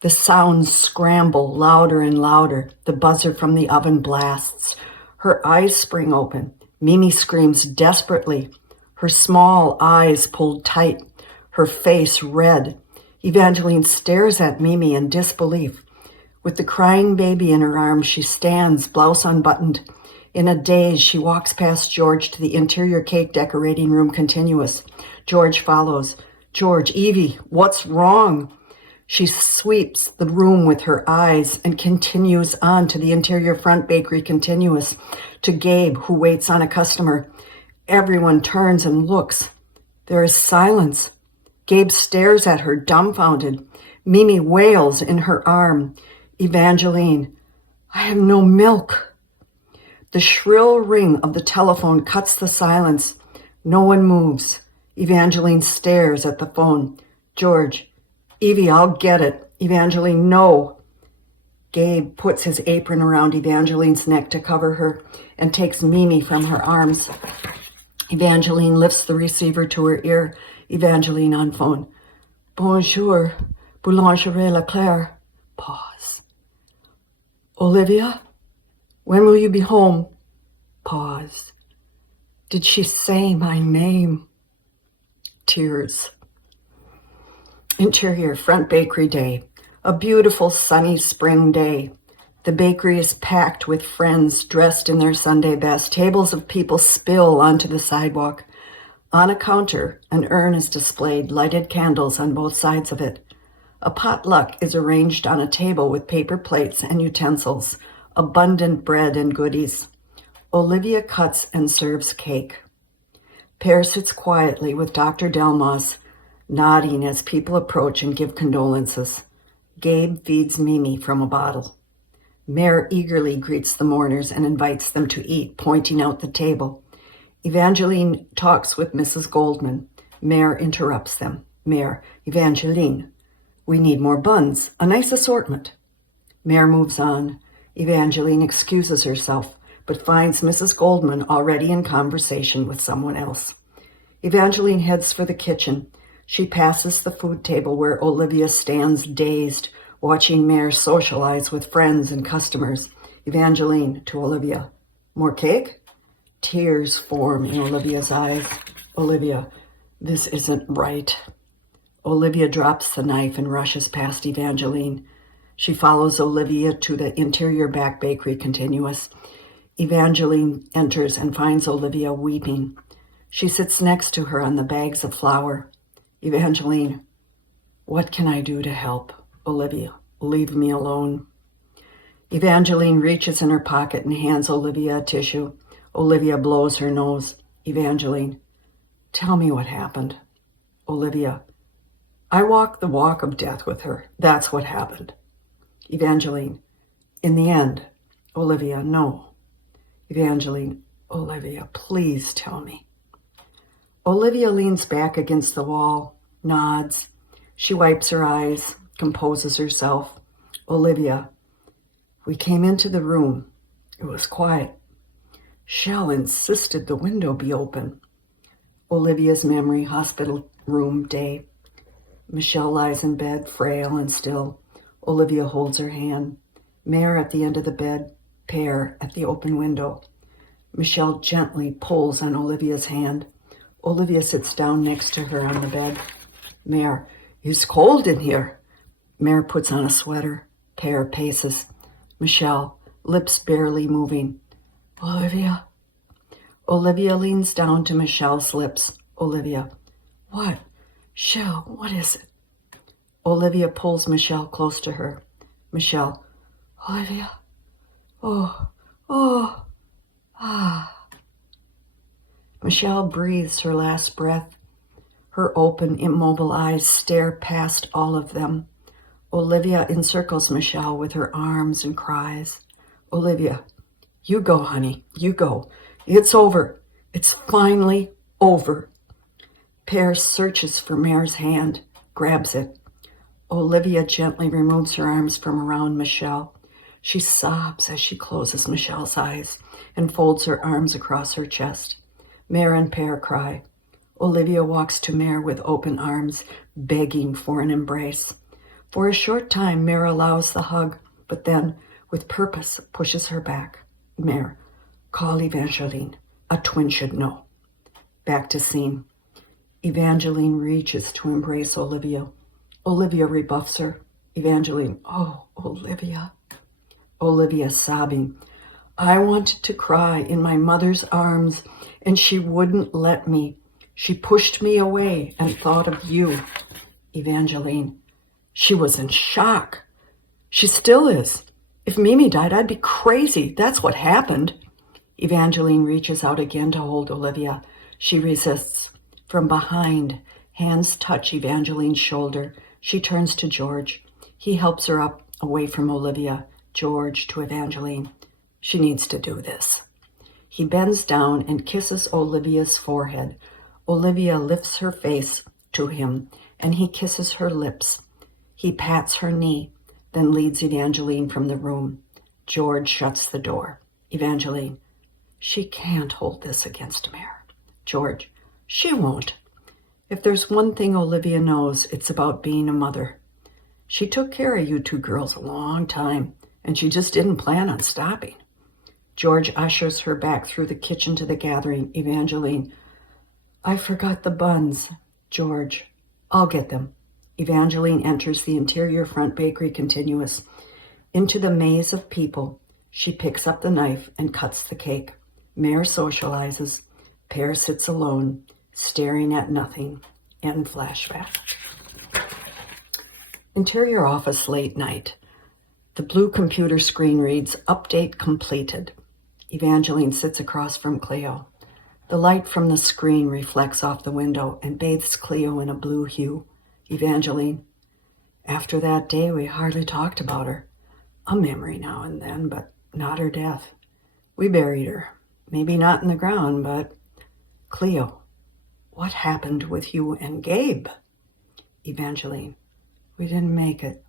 The sounds scramble louder and louder. The buzzer from the oven blasts. Her eyes spring open. Mimi screams desperately. Her small eyes pulled tight. Her face red. Evangeline stares at Mimi in disbelief. With the crying baby in her arms, she stands, blouse unbuttoned. In a daze, she walks past George to the interior cake decorating room continuous. George follows. George, Evie, what's wrong? She sweeps the room with her eyes and continues on to the interior front bakery continuous, to Gabe, who waits on a customer. Everyone turns and looks. There is silence. Gabe stares at her, dumbfounded. Mimi wails in her arm. Evangeline, I have no milk. The shrill ring of the telephone cuts the silence. No one moves. Evangeline stares at the phone. George, Evie, I'll get it. Evangeline, no. Gabe puts his apron around Evangeline's neck to cover her and takes Mimi from her arms. Evangeline lifts the receiver to her ear. Evangeline on phone. Bonjour, Boulangerie Leclerc. Pause. Olivia, when will you be home? Pause. Did she say my name? Tears. Interior front bakery day. A beautiful sunny spring day. The bakery is packed with friends dressed in their Sunday best. Tables of people spill onto the sidewalk. On a counter, an urn is displayed, lighted candles on both sides of it. A potluck is arranged on a table with paper plates and utensils, abundant bread and goodies. Olivia cuts and serves cake. Pear sits quietly with Dr. Delmas, nodding as people approach and give condolences. Gabe feeds Mimi from a bottle. Mare eagerly greets the mourners and invites them to eat, pointing out the table. Evangeline talks with Mrs. Goldman. Mare interrupts them. Mare, Evangeline, we need more buns, a nice assortment. Mare moves on. Evangeline excuses herself, but finds Mrs. Goldman already in conversation with someone else. Evangeline heads for the kitchen. She passes the food table where Olivia stands dazed, watching Mare socialize with friends and customers. Evangeline to Olivia. More cake? Tears form in Olivia's eyes. Olivia, this isn't right. Olivia drops the knife and rushes past Evangeline. She follows Olivia to the interior back bakery continuous. Evangeline enters and finds Olivia weeping. She sits next to her on the bags of flour. Evangeline, what can I do to help? Olivia, leave me alone. Evangeline reaches in her pocket and hands Olivia a tissue. Olivia blows her nose. Evangeline, tell me what happened. Olivia, I walked the walk of death with her. That's what happened. Evangeline, in the end. Olivia, no. Evangeline, Olivia, please tell me. Olivia leans back against the wall, nods. She wipes her eyes, composes herself. Olivia, we came into the room. It was quiet. Shell insisted the window be open. Olivia's memory, hospital room day. Michelle lies in bed, frail and still. Olivia holds her hand. Mare at the end of the bed, Pear at the open window. Michelle gently pulls on Olivia's hand. Olivia sits down next to her on the bed. Mare, it's cold in here. Mare puts on a sweater. Pear paces. Michelle, lips barely moving. Olivia. Olivia leans down to Michelle's lips. Olivia, what? Shell, what is it? Olivia pulls Michelle close to her. Michelle, Olivia. Oh, ah. Michelle breathes her last breath. Her open, immobile eyes stare past all of them. Olivia encircles Michelle with her arms and cries, "Olivia, you go, honey, you go. It's over. It's finally over." Pear searches for Mare's hand, grabs it. Olivia gently removes her arms from around Michelle. She sobs as she closes Michelle's eyes and folds her arms across her chest. Mare and Pear cry. Olivia walks to Mare with open arms, begging for an embrace. For a short time, Mare allows the hug, but then, with purpose, pushes her back. Mare, call Evangeline. A twin should know. Back to scene. Evangeline reaches to embrace Olivia. Olivia rebuffs her. Evangeline, oh, Olivia. Olivia sobbing. I wanted to cry in my mother's arms, and she wouldn't let me. She pushed me away and thought of you. Evangeline, she was in shock. She still is. If Mimi died, I'd be crazy. That's what happened. Evangeline reaches out again to hold Olivia. She resists. From behind, hands touch Evangeline's shoulder. She turns to George. He helps her up, away from Olivia. George to Evangeline. She needs to do this. He bends down and kisses Olivia's forehead. Olivia lifts her face to him, and he kisses her lips. He pats her knee, then leads Evangeline from the room. George shuts the door. Evangeline, she can't hold this against Mare. George, she won't. If there's one thing Olivia knows, it's about being a mother. She took care of you two girls a long time, and she just didn't plan on stopping. George ushers her back through the kitchen to the gathering. Evangeline, I forgot the buns. George, I'll get them. Evangeline enters the interior front bakery continuous. Into the maze of people, she picks up the knife and cuts the cake. Mare socializes. Pear sits alone, staring at nothing. End flashback. Interior office late night. The blue computer screen reads, "Update completed." Evangeline sits across from Cleo. The light from the screen reflects off the window and bathes Cleo in a blue hue. Evangeline, after that day, we hardly talked about her. A memory now and then, but not her death. We buried her. Maybe not in the ground, but... Cleo, what happened with you and Gabe? Evangeline, we didn't make it.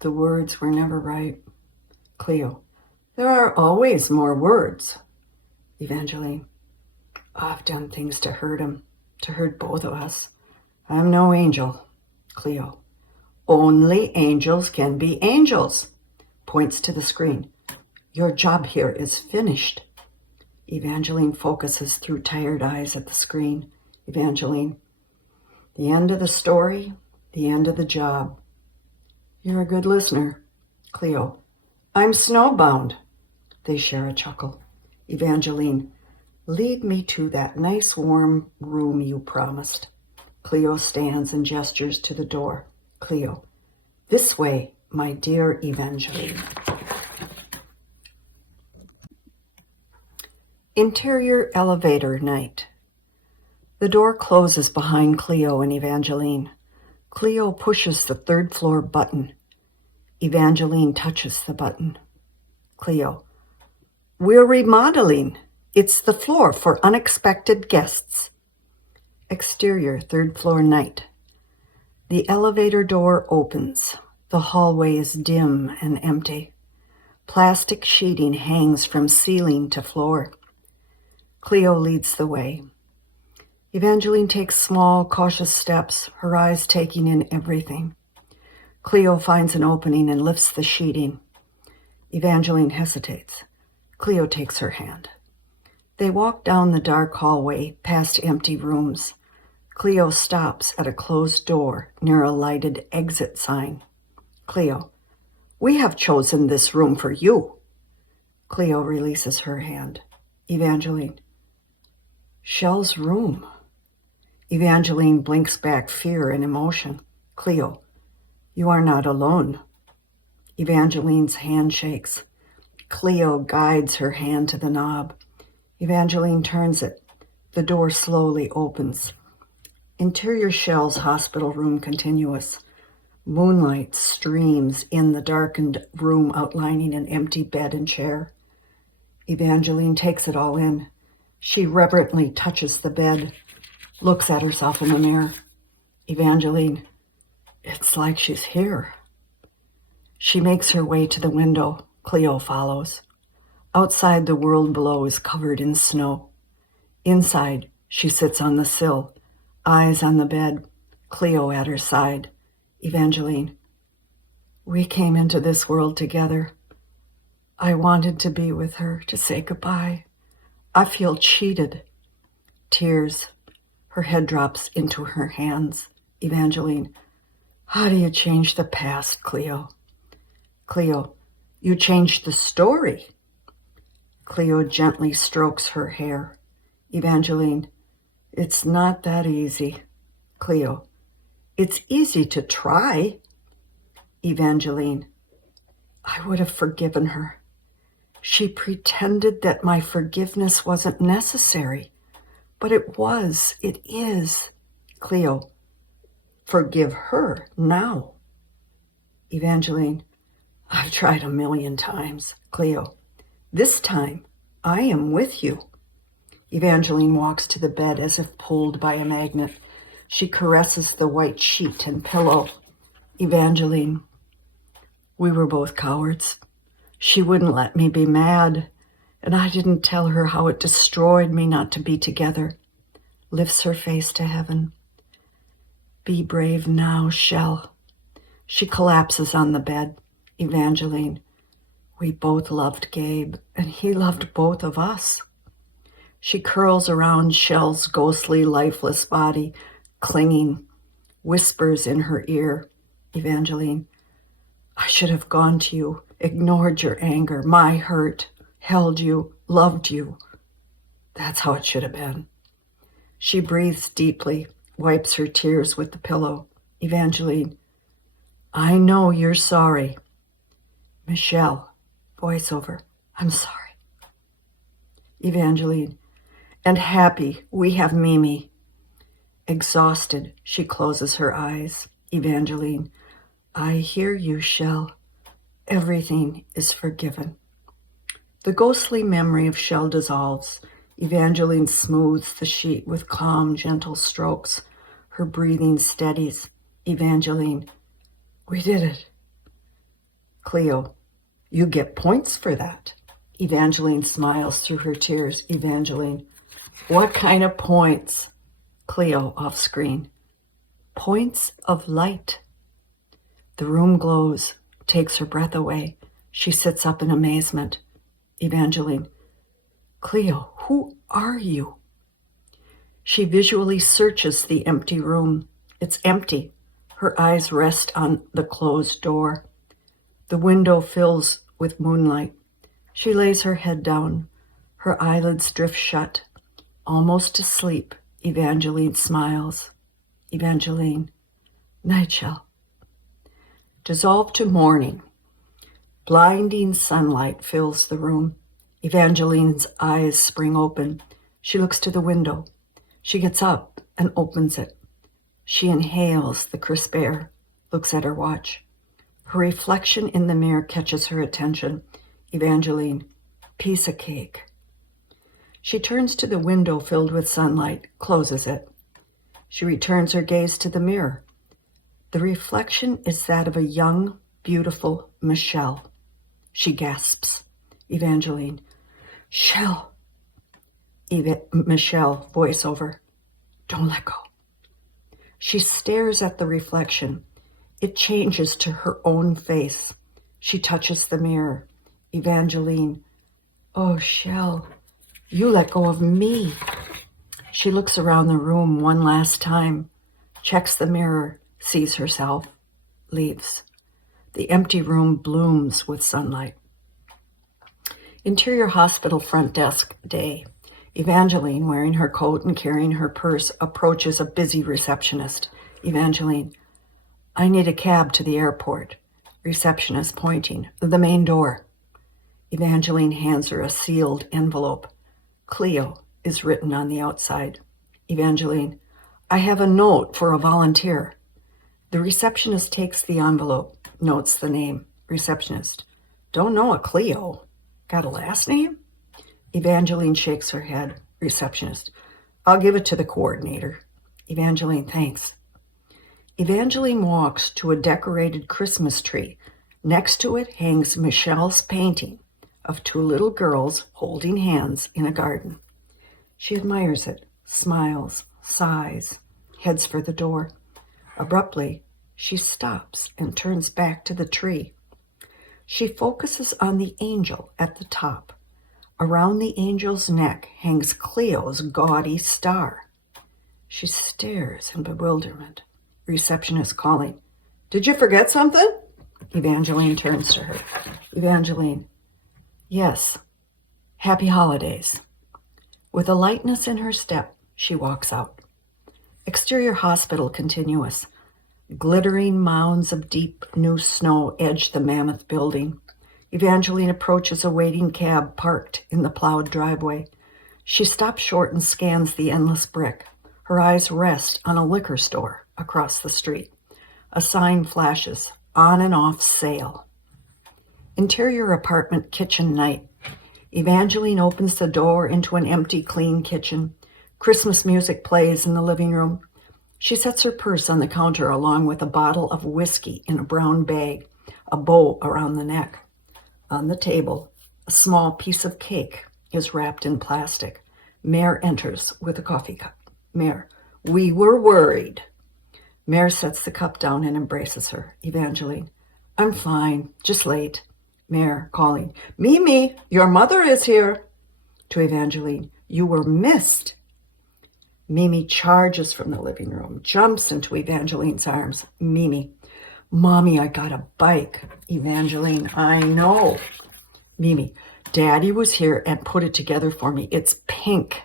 The words were never right. Cleo, there are always more words. Evangeline, I've done things to hurt him, to hurt both of us. I'm no angel. Cleo, only angels can be angels. Points to the screen. Your job here is finished. Evangeline focuses through tired eyes at the screen. Evangeline, the end of the story, the end of the job. You're a good listener. Cleo, I'm snowbound. They share a chuckle. Evangeline, lead me to that nice warm room you promised. Cleo stands and gestures to the door. Cleo, this way, my dear Evangeline. Interior elevator night. The door closes behind Cleo and Evangeline. Cleo pushes the third floor button. Evangeline touches the button. Cleo, we're remodeling. It's the floor for unexpected guests. Exterior third floor night. The elevator door opens. The hallway is dim and empty. Plastic sheeting hangs from ceiling to floor. Cleo leads the way. Evangeline takes small, cautious steps, her eyes taking in everything. Cleo finds an opening and lifts the sheeting. Evangeline hesitates. Cleo takes her hand. They walk down the dark hallway, past empty rooms. Cleo stops at a closed door near a lighted exit sign. Cleo, we have chosen this room for you. Cleo releases her hand. Evangeline, Shell's room. Evangeline blinks back fear and emotion. Cleo, you are not alone. Evangeline's hand shakes. Cleo guides her hand to the knob. Evangeline turns it. The door slowly opens. Interior Shell's hospital room continuous. Moonlight streams in the darkened room, outlining an empty bed and chair. Evangeline takes it all in. She reverently touches the bed, looks at herself in the mirror. Evangeline, it's like she's here. She makes her way to the window. Cleo follows. Outside, the world below is covered in snow. Inside, she sits on the sill, eyes on the bed, Cleo at her side. Evangeline, we came into this world together. I wanted to be with her, to say goodbye. I feel cheated. Tears. Her head drops into her hands. Evangeline, how do you change the past, Cleo? Cleo, you changed the story. Cleo gently strokes her hair. Evangeline, it's not that easy. Cleo, it's easy to try. Evangeline, I would have forgiven her. She pretended that my forgiveness wasn't necessary, but it was, it is. Cleo, forgive her now. Evangeline, I've tried 1,000,000 times. Cleo, this time I am with you. Evangeline walks to the bed as if pulled by a magnet. She caresses the white sheet and pillow. Evangeline, we were both cowards. She wouldn't let me be mad, and I didn't tell her how it destroyed me not to be together. Lifts her face to heaven. Be brave now, Shell. She collapses on the bed. Evangeline, we both loved Gabe, and he loved both of us. She curls around Shell's ghostly, lifeless body, clinging, whispers in her ear. Evangeline, I should have gone to you, ignored your anger, my hurt, held you, loved you. That's how it should have been. She breathes deeply, wipes her tears with the pillow. Evangeline, I know you're sorry. Michelle, voiceover, I'm sorry. Evangeline, and happy we have Mimi. Exhausted, she closes her eyes. Evangeline, I hear you, Shell. Everything is forgiven. The ghostly memory of Shell dissolves. Evangeline smooths the sheet with calm, gentle strokes. Her breathing steadies. Evangeline, we did it. Cleo, you get points for that. Evangeline smiles through her tears. Evangeline, what kind of points? Cleo, off screen. Points of light. The room glows, takes her breath away. She sits up in amazement. Evangeline, Cleo, who are you? She visually searches the empty room. It's empty. Her eyes rest on the closed door. The window fills with moonlight. She lays her head down. Her eyelids drift shut. Almost asleep, Evangeline smiles. Evangeline, Nightshell. Dissolved to morning. Blinding sunlight fills the room. Evangeline's eyes spring open. She looks to the window. She gets up and opens it. She inhales the crisp air, looks at her watch. Her reflection in the mirror catches her attention. Evangeline, piece of cake. She turns to the window filled with sunlight, closes it. She returns her gaze to the mirror. The reflection is that of a young, beautiful Michelle. She gasps. Evangeline, Shell. Michelle, voiceover, don't let go. She stares at the reflection. It changes to her own face. She touches the mirror. Evangeline, oh, Shell, you let go of me. She looks around the room one last time, checks the mirror, sees herself, leaves. The empty room blooms with sunlight. Interior hospital front desk day. Evangeline, wearing her coat and carrying her purse, approaches a busy receptionist. Evangeline, I need a cab to the airport. Receptionist pointing, the main door. Evangeline hands her a sealed envelope. Cleo, is written on the outside. Evangeline, I have a note for a volunteer. The receptionist takes the envelope, notes the name. Receptionist, don't know a Cleo. Got a last name? Evangeline shakes her head. Receptionist, I'll give it to the coordinator. Evangeline, thanks. Evangeline walks to a decorated Christmas tree. Next to it hangs Michelle's painting of two little girls holding hands in a garden. She admires it, smiles, sighs, heads for the door. Abruptly, she stops and turns back to the tree. She focuses on the angel at the top. Around the angel's neck hangs Cleo's gaudy star. She stares in bewilderment. Receptionist calling, did you forget something? Evangeline turns to her. Evangeline, yes. Happy holidays. With a lightness in her step, she walks out. Exterior hospital continuous. Glittering mounds of deep new snow edge the mammoth building. Evangeline approaches a waiting cab parked in the plowed driveway. She stops short and scans the endless brick. Her eyes rest on a liquor store across the street. A sign flashes, on and off sale. Interior apartment kitchen night. Evangeline opens the door into an empty, clean kitchen. Christmas music plays in the living room. She sets her purse on the counter along with a bottle of whiskey in a brown bag, a bow around the neck. On the table, a small piece of cake is wrapped in plastic. Mare enters with a coffee cup. Mare, we were worried. Mare sets the cup down and embraces her. Evangeline, I'm fine, just late. Mare calling, Mimi, your mother is here. To Evangeline, you were missed. Mimi charges from the living room, jumps into Evangeline's arms. Mimi, Mommy, I got a bike. Evangeline, I know. Mimi, Daddy was here and put it together for me. It's pink.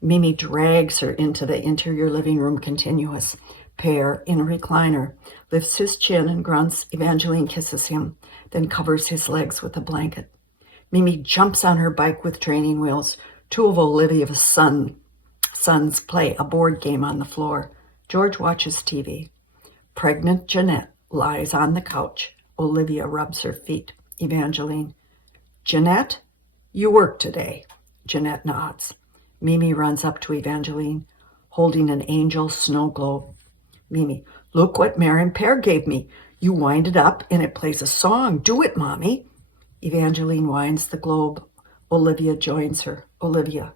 Mimi drags her into the interior living room continuous. Pear, in a recliner, lifts his chin and grunts. Evangeline kisses him, then covers his legs with a blanket. Mimi jumps on her bike with training wheels. Two of Olivia's sons play a board game on the floor. George watches TV. Pregnant Jeanette lies on the couch. Olivia rubs her feet. Evangeline, Jeanette, you work today. Jeanette nods. Mimi runs up to Evangeline, holding an angel snow globe. Mimi, look what Mare and Pear gave me. You wind it up and it plays a song. Do it, Mommy. Evangeline winds the globe. Olivia joins her. Olivia,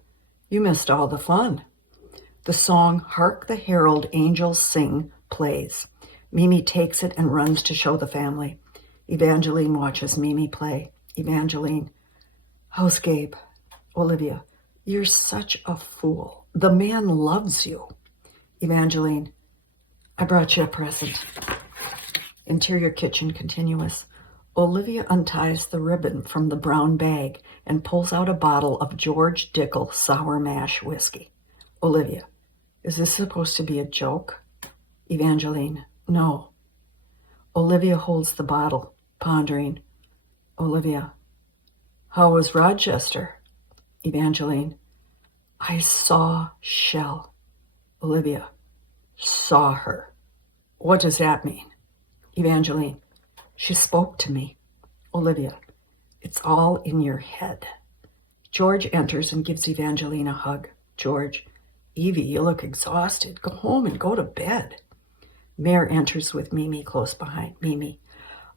you missed all the fun. The song Hark the Herald Angels Sing plays. Mimi takes it and runs to show the family. Evangeline watches Mimi play. Evangeline, how's Gabe? Olivia, you're such a fool. The man loves you. Evangeline, I brought you a present. Interior kitchen continuous. Olivia unties the ribbon from the brown bag and pulls out a bottle of George Dickel sour mash whiskey. Olivia, is this supposed to be a joke? Evangeline, no. Olivia holds the bottle, pondering. Olivia, how was Rochester? Evangeline, I saw Shell. Olivia, saw her. What does that mean? Evangeline, she spoke to me. Olivia, it's all in your head. George enters and gives Evangeline a hug. George, Evie, you look exhausted. Go home and go to bed. Mare enters with Mimi close behind. Mimi,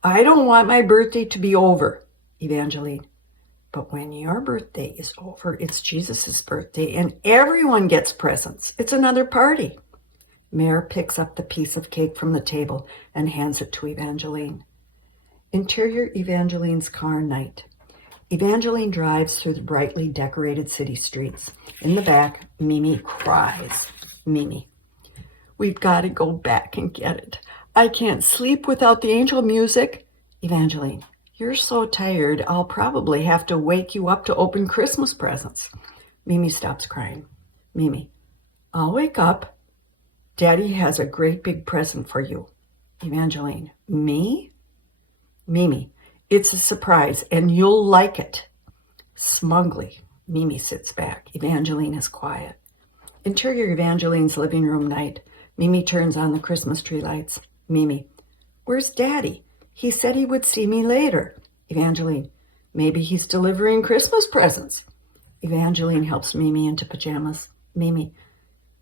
I don't want my birthday to be over. Evangeline, but when your birthday is over, it's Jesus' birthday and everyone gets presents. It's another party. Mare picks up the piece of cake from the table and hands it to Evangeline. Interior Evangeline's car night. Evangeline drives through the brightly decorated city streets. In the back, Mimi cries. Mimi, we've got to go back and get it. I can't sleep without the angel music. Evangeline, you're so tired, I'll probably have to wake you up to open Christmas presents. Mimi stops crying. Mimi, I'll wake up. Daddy has a great big present for you. Evangeline, me? Mimi, it's a surprise and you'll like it. Smugly, Mimi sits back. Evangeline is quiet. Interior Evangeline's living room night. Mimi turns on the Christmas tree lights. Mimi, where's Daddy? He said he would see me later. Evangeline, maybe he's delivering Christmas presents. Evangeline helps Mimi into pajamas. Mimi,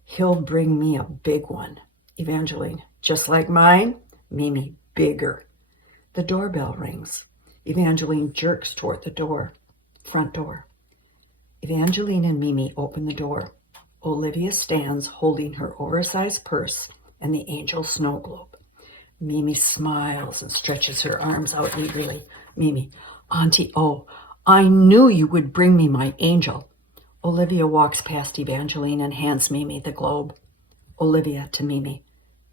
he'll bring me a big one. Evangeline, just like mine? Mimi, bigger. The doorbell rings. Evangeline jerks toward the door, front door. Evangeline and Mimi open the door. Olivia stands holding her oversized purse and the angel snow globe. Mimi smiles and stretches her arms out eagerly. Mimi, Auntie O, I knew you would bring me my angel. Olivia walks past Evangeline and hands Mimi the globe. Olivia to Mimi,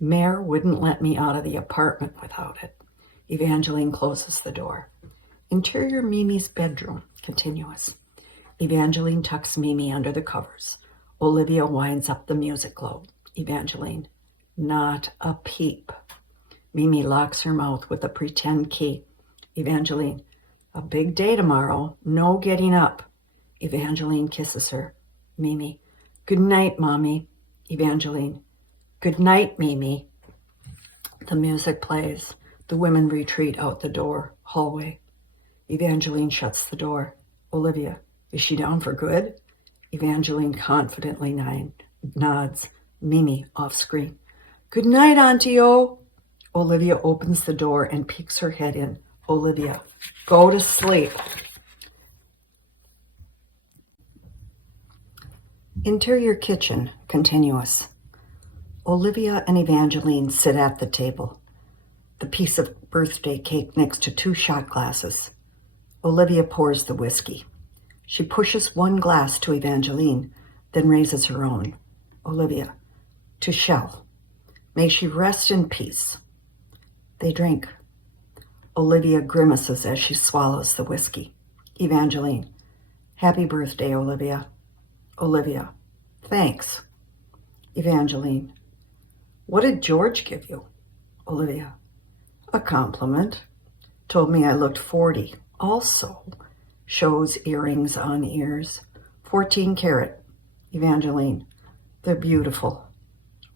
Mare wouldn't let me out of the apartment without it. Evangeline closes the door. Interior Mimi's bedroom, continuous. Evangeline tucks Mimi under the covers. Olivia winds up the music globe. Evangeline, not a peep. Mimi locks her mouth with a pretend key. Evangeline, a big day tomorrow, no getting up. Evangeline kisses her. Mimi, good night, Mommy. Evangeline, good night, Mimi. The music plays. The women retreat out the door, hallway. Evangeline shuts the door. Olivia, is she down for good? Evangeline confidently nods. Mimi off screen. Good night, Auntie O. Olivia opens the door and peeks her head in. Olivia, go to sleep. Interior kitchen, continuous. Olivia and Evangeline sit at the table. The piece of birthday cake next to 2 shot glasses. Olivia pours the whiskey. She pushes one glass to Evangeline, then raises her own. Olivia, to Shell. May she rest in peace. They drink. Olivia grimaces as she swallows the whiskey. Evangeline, happy birthday, Olivia. Olivia, thanks. Evangeline, what did George give you? Olivia, a compliment. Told me I looked 40. Also, shows earrings on ears. 14 karat. Evangeline, they're beautiful.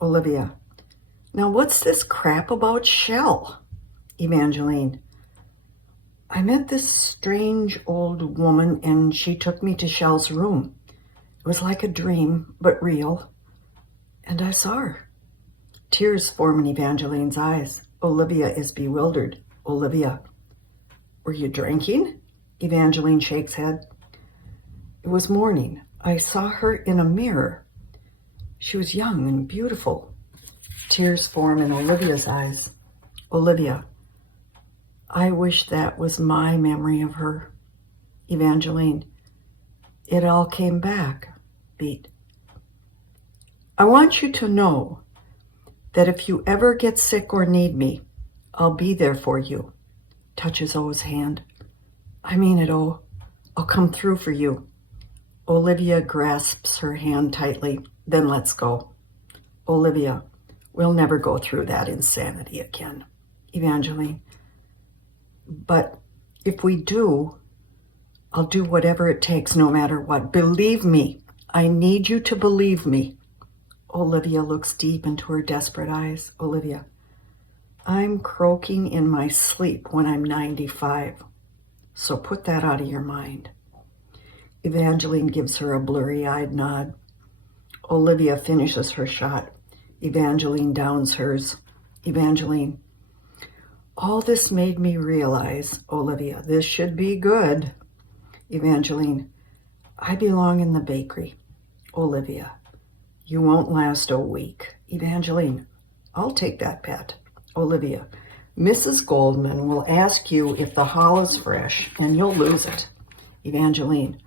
Olivia, now what's this crap about Shell? Evangeline, I met this strange old woman and she took me to Shell's room. It was like a dream, but real. And I saw her. Tears form in Evangeline's eyes. Olivia is bewildered. Olivia, were you drinking? Evangeline shakes head. It was morning. I saw her in a mirror. She was young and beautiful. Tears form in Olivia's eyes. Olivia, I wish that was my memory of her. Evangeline, it all came back. Beat. I want you to know that if you ever get sick or need me, I'll be there for you. Touches O's hand. I mean it, O. I'll come through for you. Olivia grasps her hand tightly, then lets go. Olivia, we'll never go through that insanity again. Evangeline, but if we do, I'll do whatever it takes, no matter what. Believe me. I need you to believe me. Olivia looks deep into her desperate eyes. Olivia, I'm croaking in my sleep when I'm 95. So put that out of your mind. Evangeline gives her a blurry-eyed nod. Olivia finishes her shot. Evangeline downs hers. Evangeline, all this made me realize, Olivia, this should be good. Evangeline, I belong in the bakery. Olivia, you won't last a week. Evangeline, I'll take that bet. Olivia, Mrs. Goldman will ask you if the hollow's fresh, and you'll lose it. Evangeline,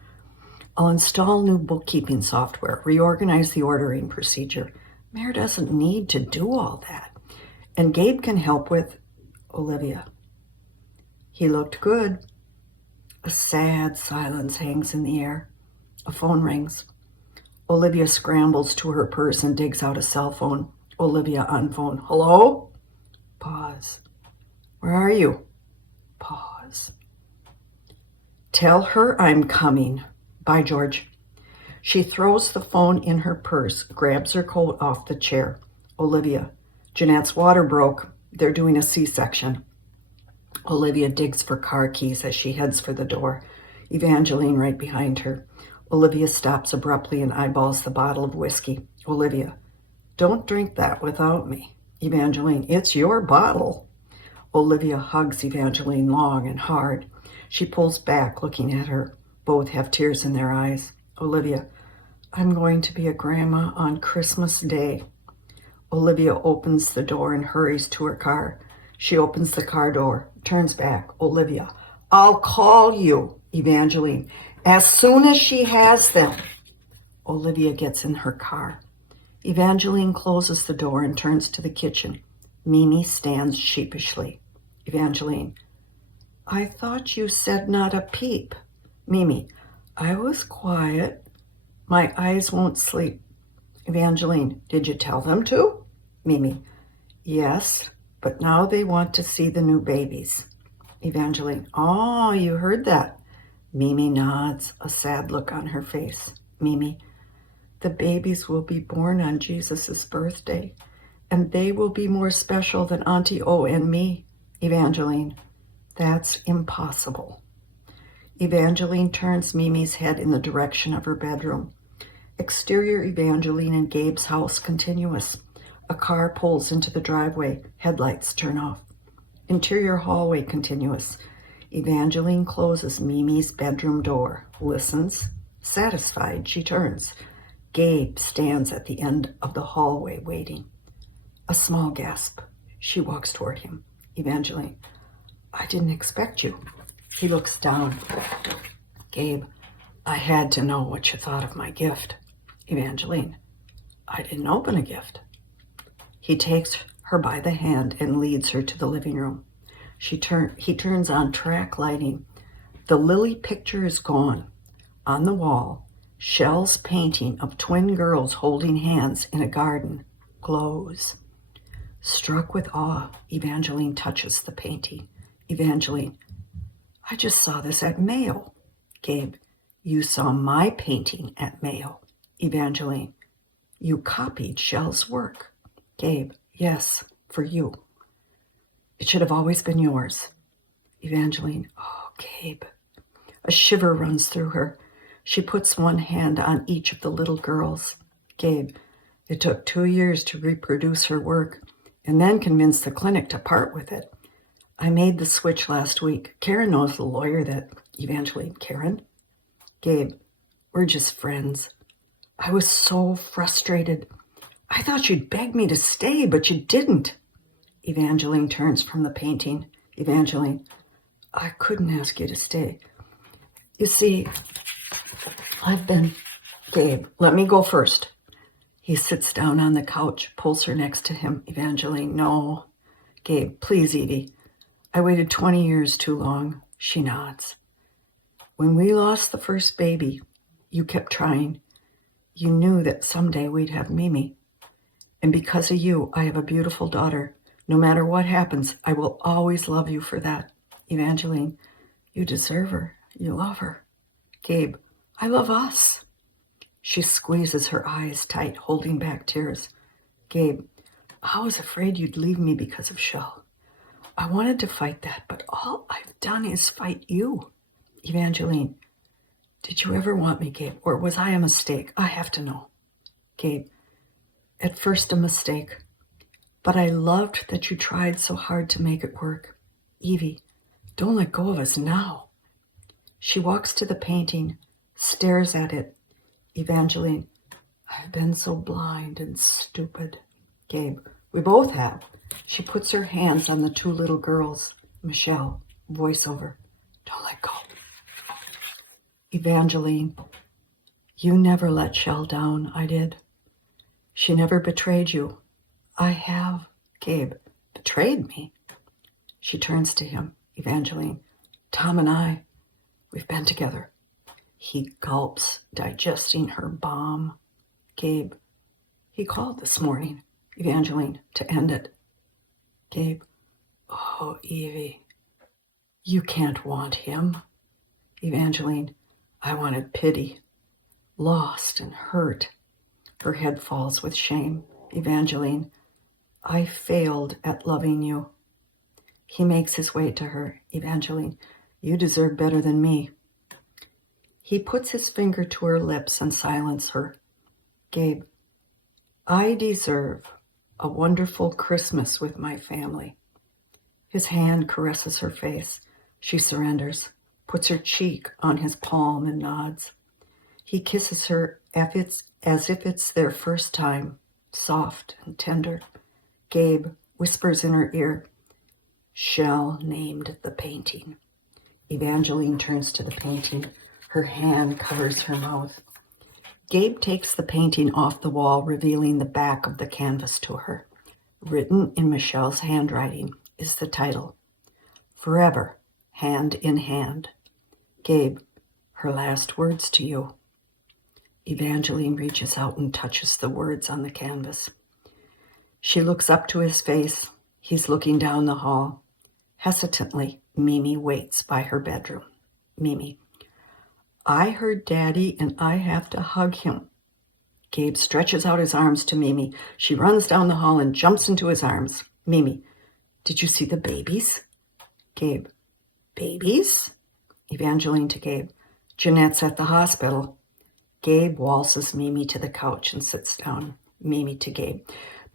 I'll install new bookkeeping software, reorganize the ordering procedure. Mayor doesn't need to do all that. And Gabe can help with Olivia. He looked good. A sad silence hangs in the air. A phone rings. Olivia scrambles to her purse and digs out a cell phone. Olivia on phone. Hello? Pause. Where are you? Pause. Tell her I'm coming. Bye, George. She throws the phone in her purse, grabs her coat off the chair. Olivia. Jeanette's water broke. They're doing a C-section. Olivia digs for car keys as she heads for the door. Evangeline right behind her. Olivia stops abruptly and eyeballs the bottle of whiskey. Olivia. Don't drink that without me. Evangeline. It's your bottle. Olivia hugs Evangeline long and hard. She pulls back, looking at her. Both have tears in their eyes. Olivia. I'm going to be a grandma on Christmas Day. Olivia opens the door and hurries to her car. She opens the car door, turns back. Olivia. I'll call you, Evangeline, as soon as she has them. Olivia gets in her car. Evangeline closes the door and turns to the kitchen. Mimi stands sheepishly. Evangeline. I thought you said not a peep. Mimi. I was quiet. My eyes won't sleep. Evangeline. Did you tell them to? Mimi. Yes, but now they want to see the new babies. Evangeline. Oh, you heard that. Mimi nods, a sad look on her face. Mimi. The babies will be born on Jesus' birthday, and they will be more special than Auntie O and me. Evangeline. That's impossible. Evangeline turns Mimi's head in the direction of her bedroom. Exterior Evangeline and Gabe's house continuous. A car pulls into the driveway. Headlights turn off. Interior hallway continuous. Evangeline closes Mimi's bedroom door. Listens. Satisfied, she turns. Gabe stands at the end of the hallway waiting. A small gasp. She walks toward him. Evangeline. I didn't expect you. He looks down. Gabe. I had to know what you thought of my gift. Evangeline. I didn't open a gift. He takes her by the hand and leads her to the living room. He turns on track lighting. The Lily picture is gone. On the wall, Shell's painting of twin girls holding hands in a garden glows. Struck with awe, Evangeline touches the painting. Evangeline. I just saw this at Mayo. Gabe. You saw my painting at Mayo. Evangeline. You copied Shell's work. Gabe. Yes, for you. It should have always been yours. Evangeline. Oh, Gabe. A shiver runs through her. She puts one hand on each of the little girls. Gabe. It took 2 years to reproduce her work and then convince the clinic to part with it. I made the switch last week. Karen knows the lawyer that... Evangeline. Karen? Gabe. We're just friends. I was so frustrated. I thought you'd beg me to stay, but you didn't. Evangeline turns from the painting. Evangeline. I couldn't ask you to stay. You see, I've been... Gabe, let me go first. He sits down on the couch, pulls her next to him. Evangeline. No. Gabe. Please, Evie. I waited 20 years too long. She nods. When we lost the first baby, you kept trying. You knew that someday we'd have Mimi. And because of you, I have a beautiful daughter. No matter what happens, I will always love you for that. Evangeline. You deserve her. You love her. Gabe. I love us. She squeezes her eyes tight, holding back tears. Gabe. I was afraid you'd leave me because of Shell. I wanted to fight that, but all I've done is fight you. Evangeline. Did you ever want me, Gabe, or was I a mistake? I have to know. Gabe. At first a mistake, but I loved that you tried so hard to make it work. Evie, don't let go of us now. She walks to the painting, stares at it. Evangeline. I've been so blind and stupid. Gabe. We both have. She puts her hands on the two little girls. Michelle. Voiceover. Don't let go. Evangeline. You never let Shell down. I did. She never betrayed you. I have. Gabe. Betrayed me? She turns to him. Evangeline. Tom and I, we've been together. He gulps, digesting her bomb. Gabe. He called this morning. Evangeline. To end it. Gabe. Oh, Evie. You can't want him. Evangeline. I wanted pity, lost and hurt. Her head falls with shame. Evangeline, I failed at loving you. He makes his way to her. Evangeline, you deserve better than me. He puts his finger to her lips and silences her. Gabe, I deserve a wonderful Christmas with my family. His hand caresses her face. She surrenders, puts her cheek on his palm and nods. He kisses her as if it's their first time, soft and tender. Gabe whispers in her ear, Shell named the painting. Evangeline turns to the painting. Her hand covers her mouth. Gabe takes the painting off the wall, revealing the back of the canvas to her. Written in Michelle's handwriting is the title, Forever, Hand in Hand. Gabe, her last words to you. Evangeline reaches out and touches the words on the canvas. She looks up to his face. He's looking down the hall. Hesitantly, Mimi waits by her bedroom. Mimi, I heard Daddy and I have to hug him. Gabe stretches out his arms to Mimi. She runs down the hall and jumps into his arms. Mimi, did you see the babies? Gabe, babies? Evangeline to Gabe, Jeanette's at the hospital. Gabe waltzes Mimi to the couch and sits down. Mimi to Gabe,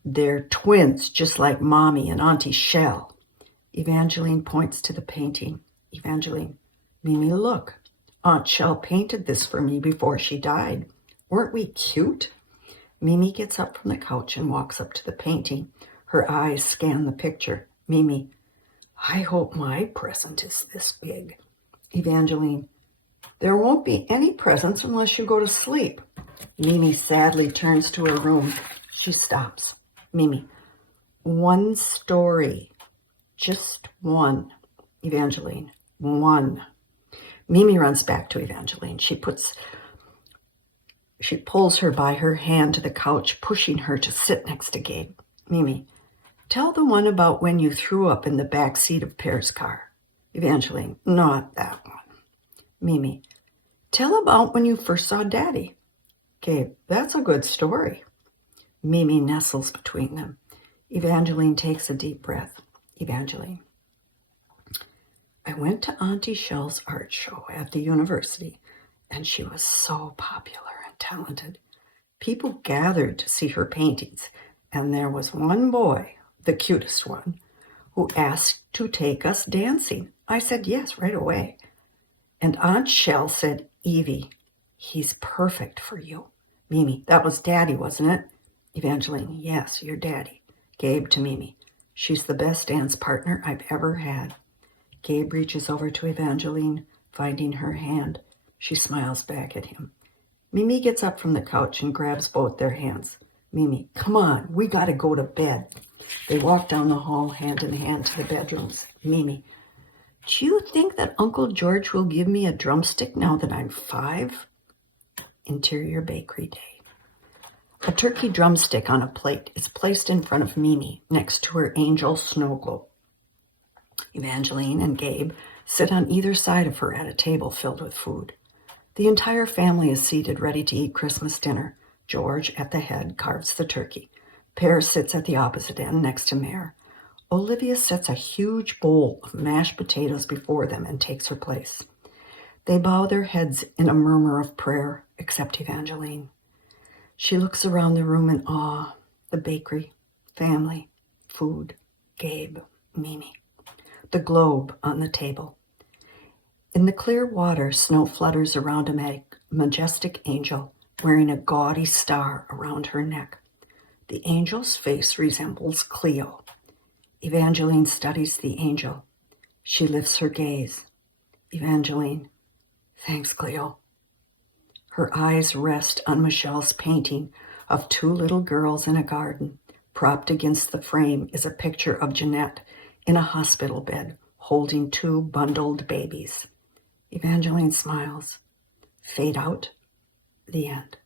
they're twins, just like Mommy and Auntie Shell. Evangeline points to the painting. Evangeline, Mimi, look. Aunt Shell painted this for me before she died. Weren't we cute? Mimi gets up from the couch and walks up to the painting. Her eyes scan the picture. Mimi, I hope my present is this big. Evangeline, there won't be any presents unless you go to sleep. Mimi sadly turns to her room. She stops. Mimi, one story. Just one. Evangeline, one. Mimi runs back to Evangeline. She pulls her by her hand to the couch, pushing her to sit next to Gabe. Mimi, tell the one about when you threw up in the back seat of Pear's car. Evangeline, not that one. Mimi, tell about when you first saw Daddy. Gabe, that's a good story. Mimi nestles between them. Evangeline takes a deep breath. Evangeline, I went to Auntie Shell's art show at the university, and she was so popular and talented. People gathered to see her paintings, and there was one boy, the cutest one, who asked to take us dancing. I said yes right away. And Aunt Shell said, Evie, he's perfect for you. Mimi, that was Daddy, wasn't it? Evangeline, yes, your Daddy. Gabe to Mimi, she's the best dance partner I've ever had. Gabe reaches over to Evangeline, finding her hand. She smiles back at him. Mimi gets up from the couch and grabs both their hands. Mimi, come on, we gotta go to bed. They walk down the hall hand in hand to the bedrooms. Mimi, do you think that Uncle George will give me a drumstick now that I'm 5? Interior bakery day. A turkey drumstick on a plate is placed in front of Mimi next to her angel snow globe. Evangeline and Gabe sit on either side of her at a table filled with food. The entire family is seated ready to eat Christmas dinner. George, at the head, carves the turkey. Pear sits at the opposite end next to Mare. Olivia sets a huge bowl of mashed potatoes before them and takes her place. They bow their heads in a murmur of prayer, except Evangeline. She looks around the room in awe. The bakery, family, food, Gabe, Mimi. The globe on the table. In the clear water, snow flutters around a majestic angel wearing a gaudy star around her neck. The angel's face resembles Cleo. Evangeline studies the angel. She lifts her gaze. Evangeline, thanks, Cleo. Her eyes rest on Michelle's painting of 2 little girls in a garden. Propped against the frame is a picture of Jeanette in a hospital bed, holding 2 bundled babies. Evangeline smiles. Fade out. The end.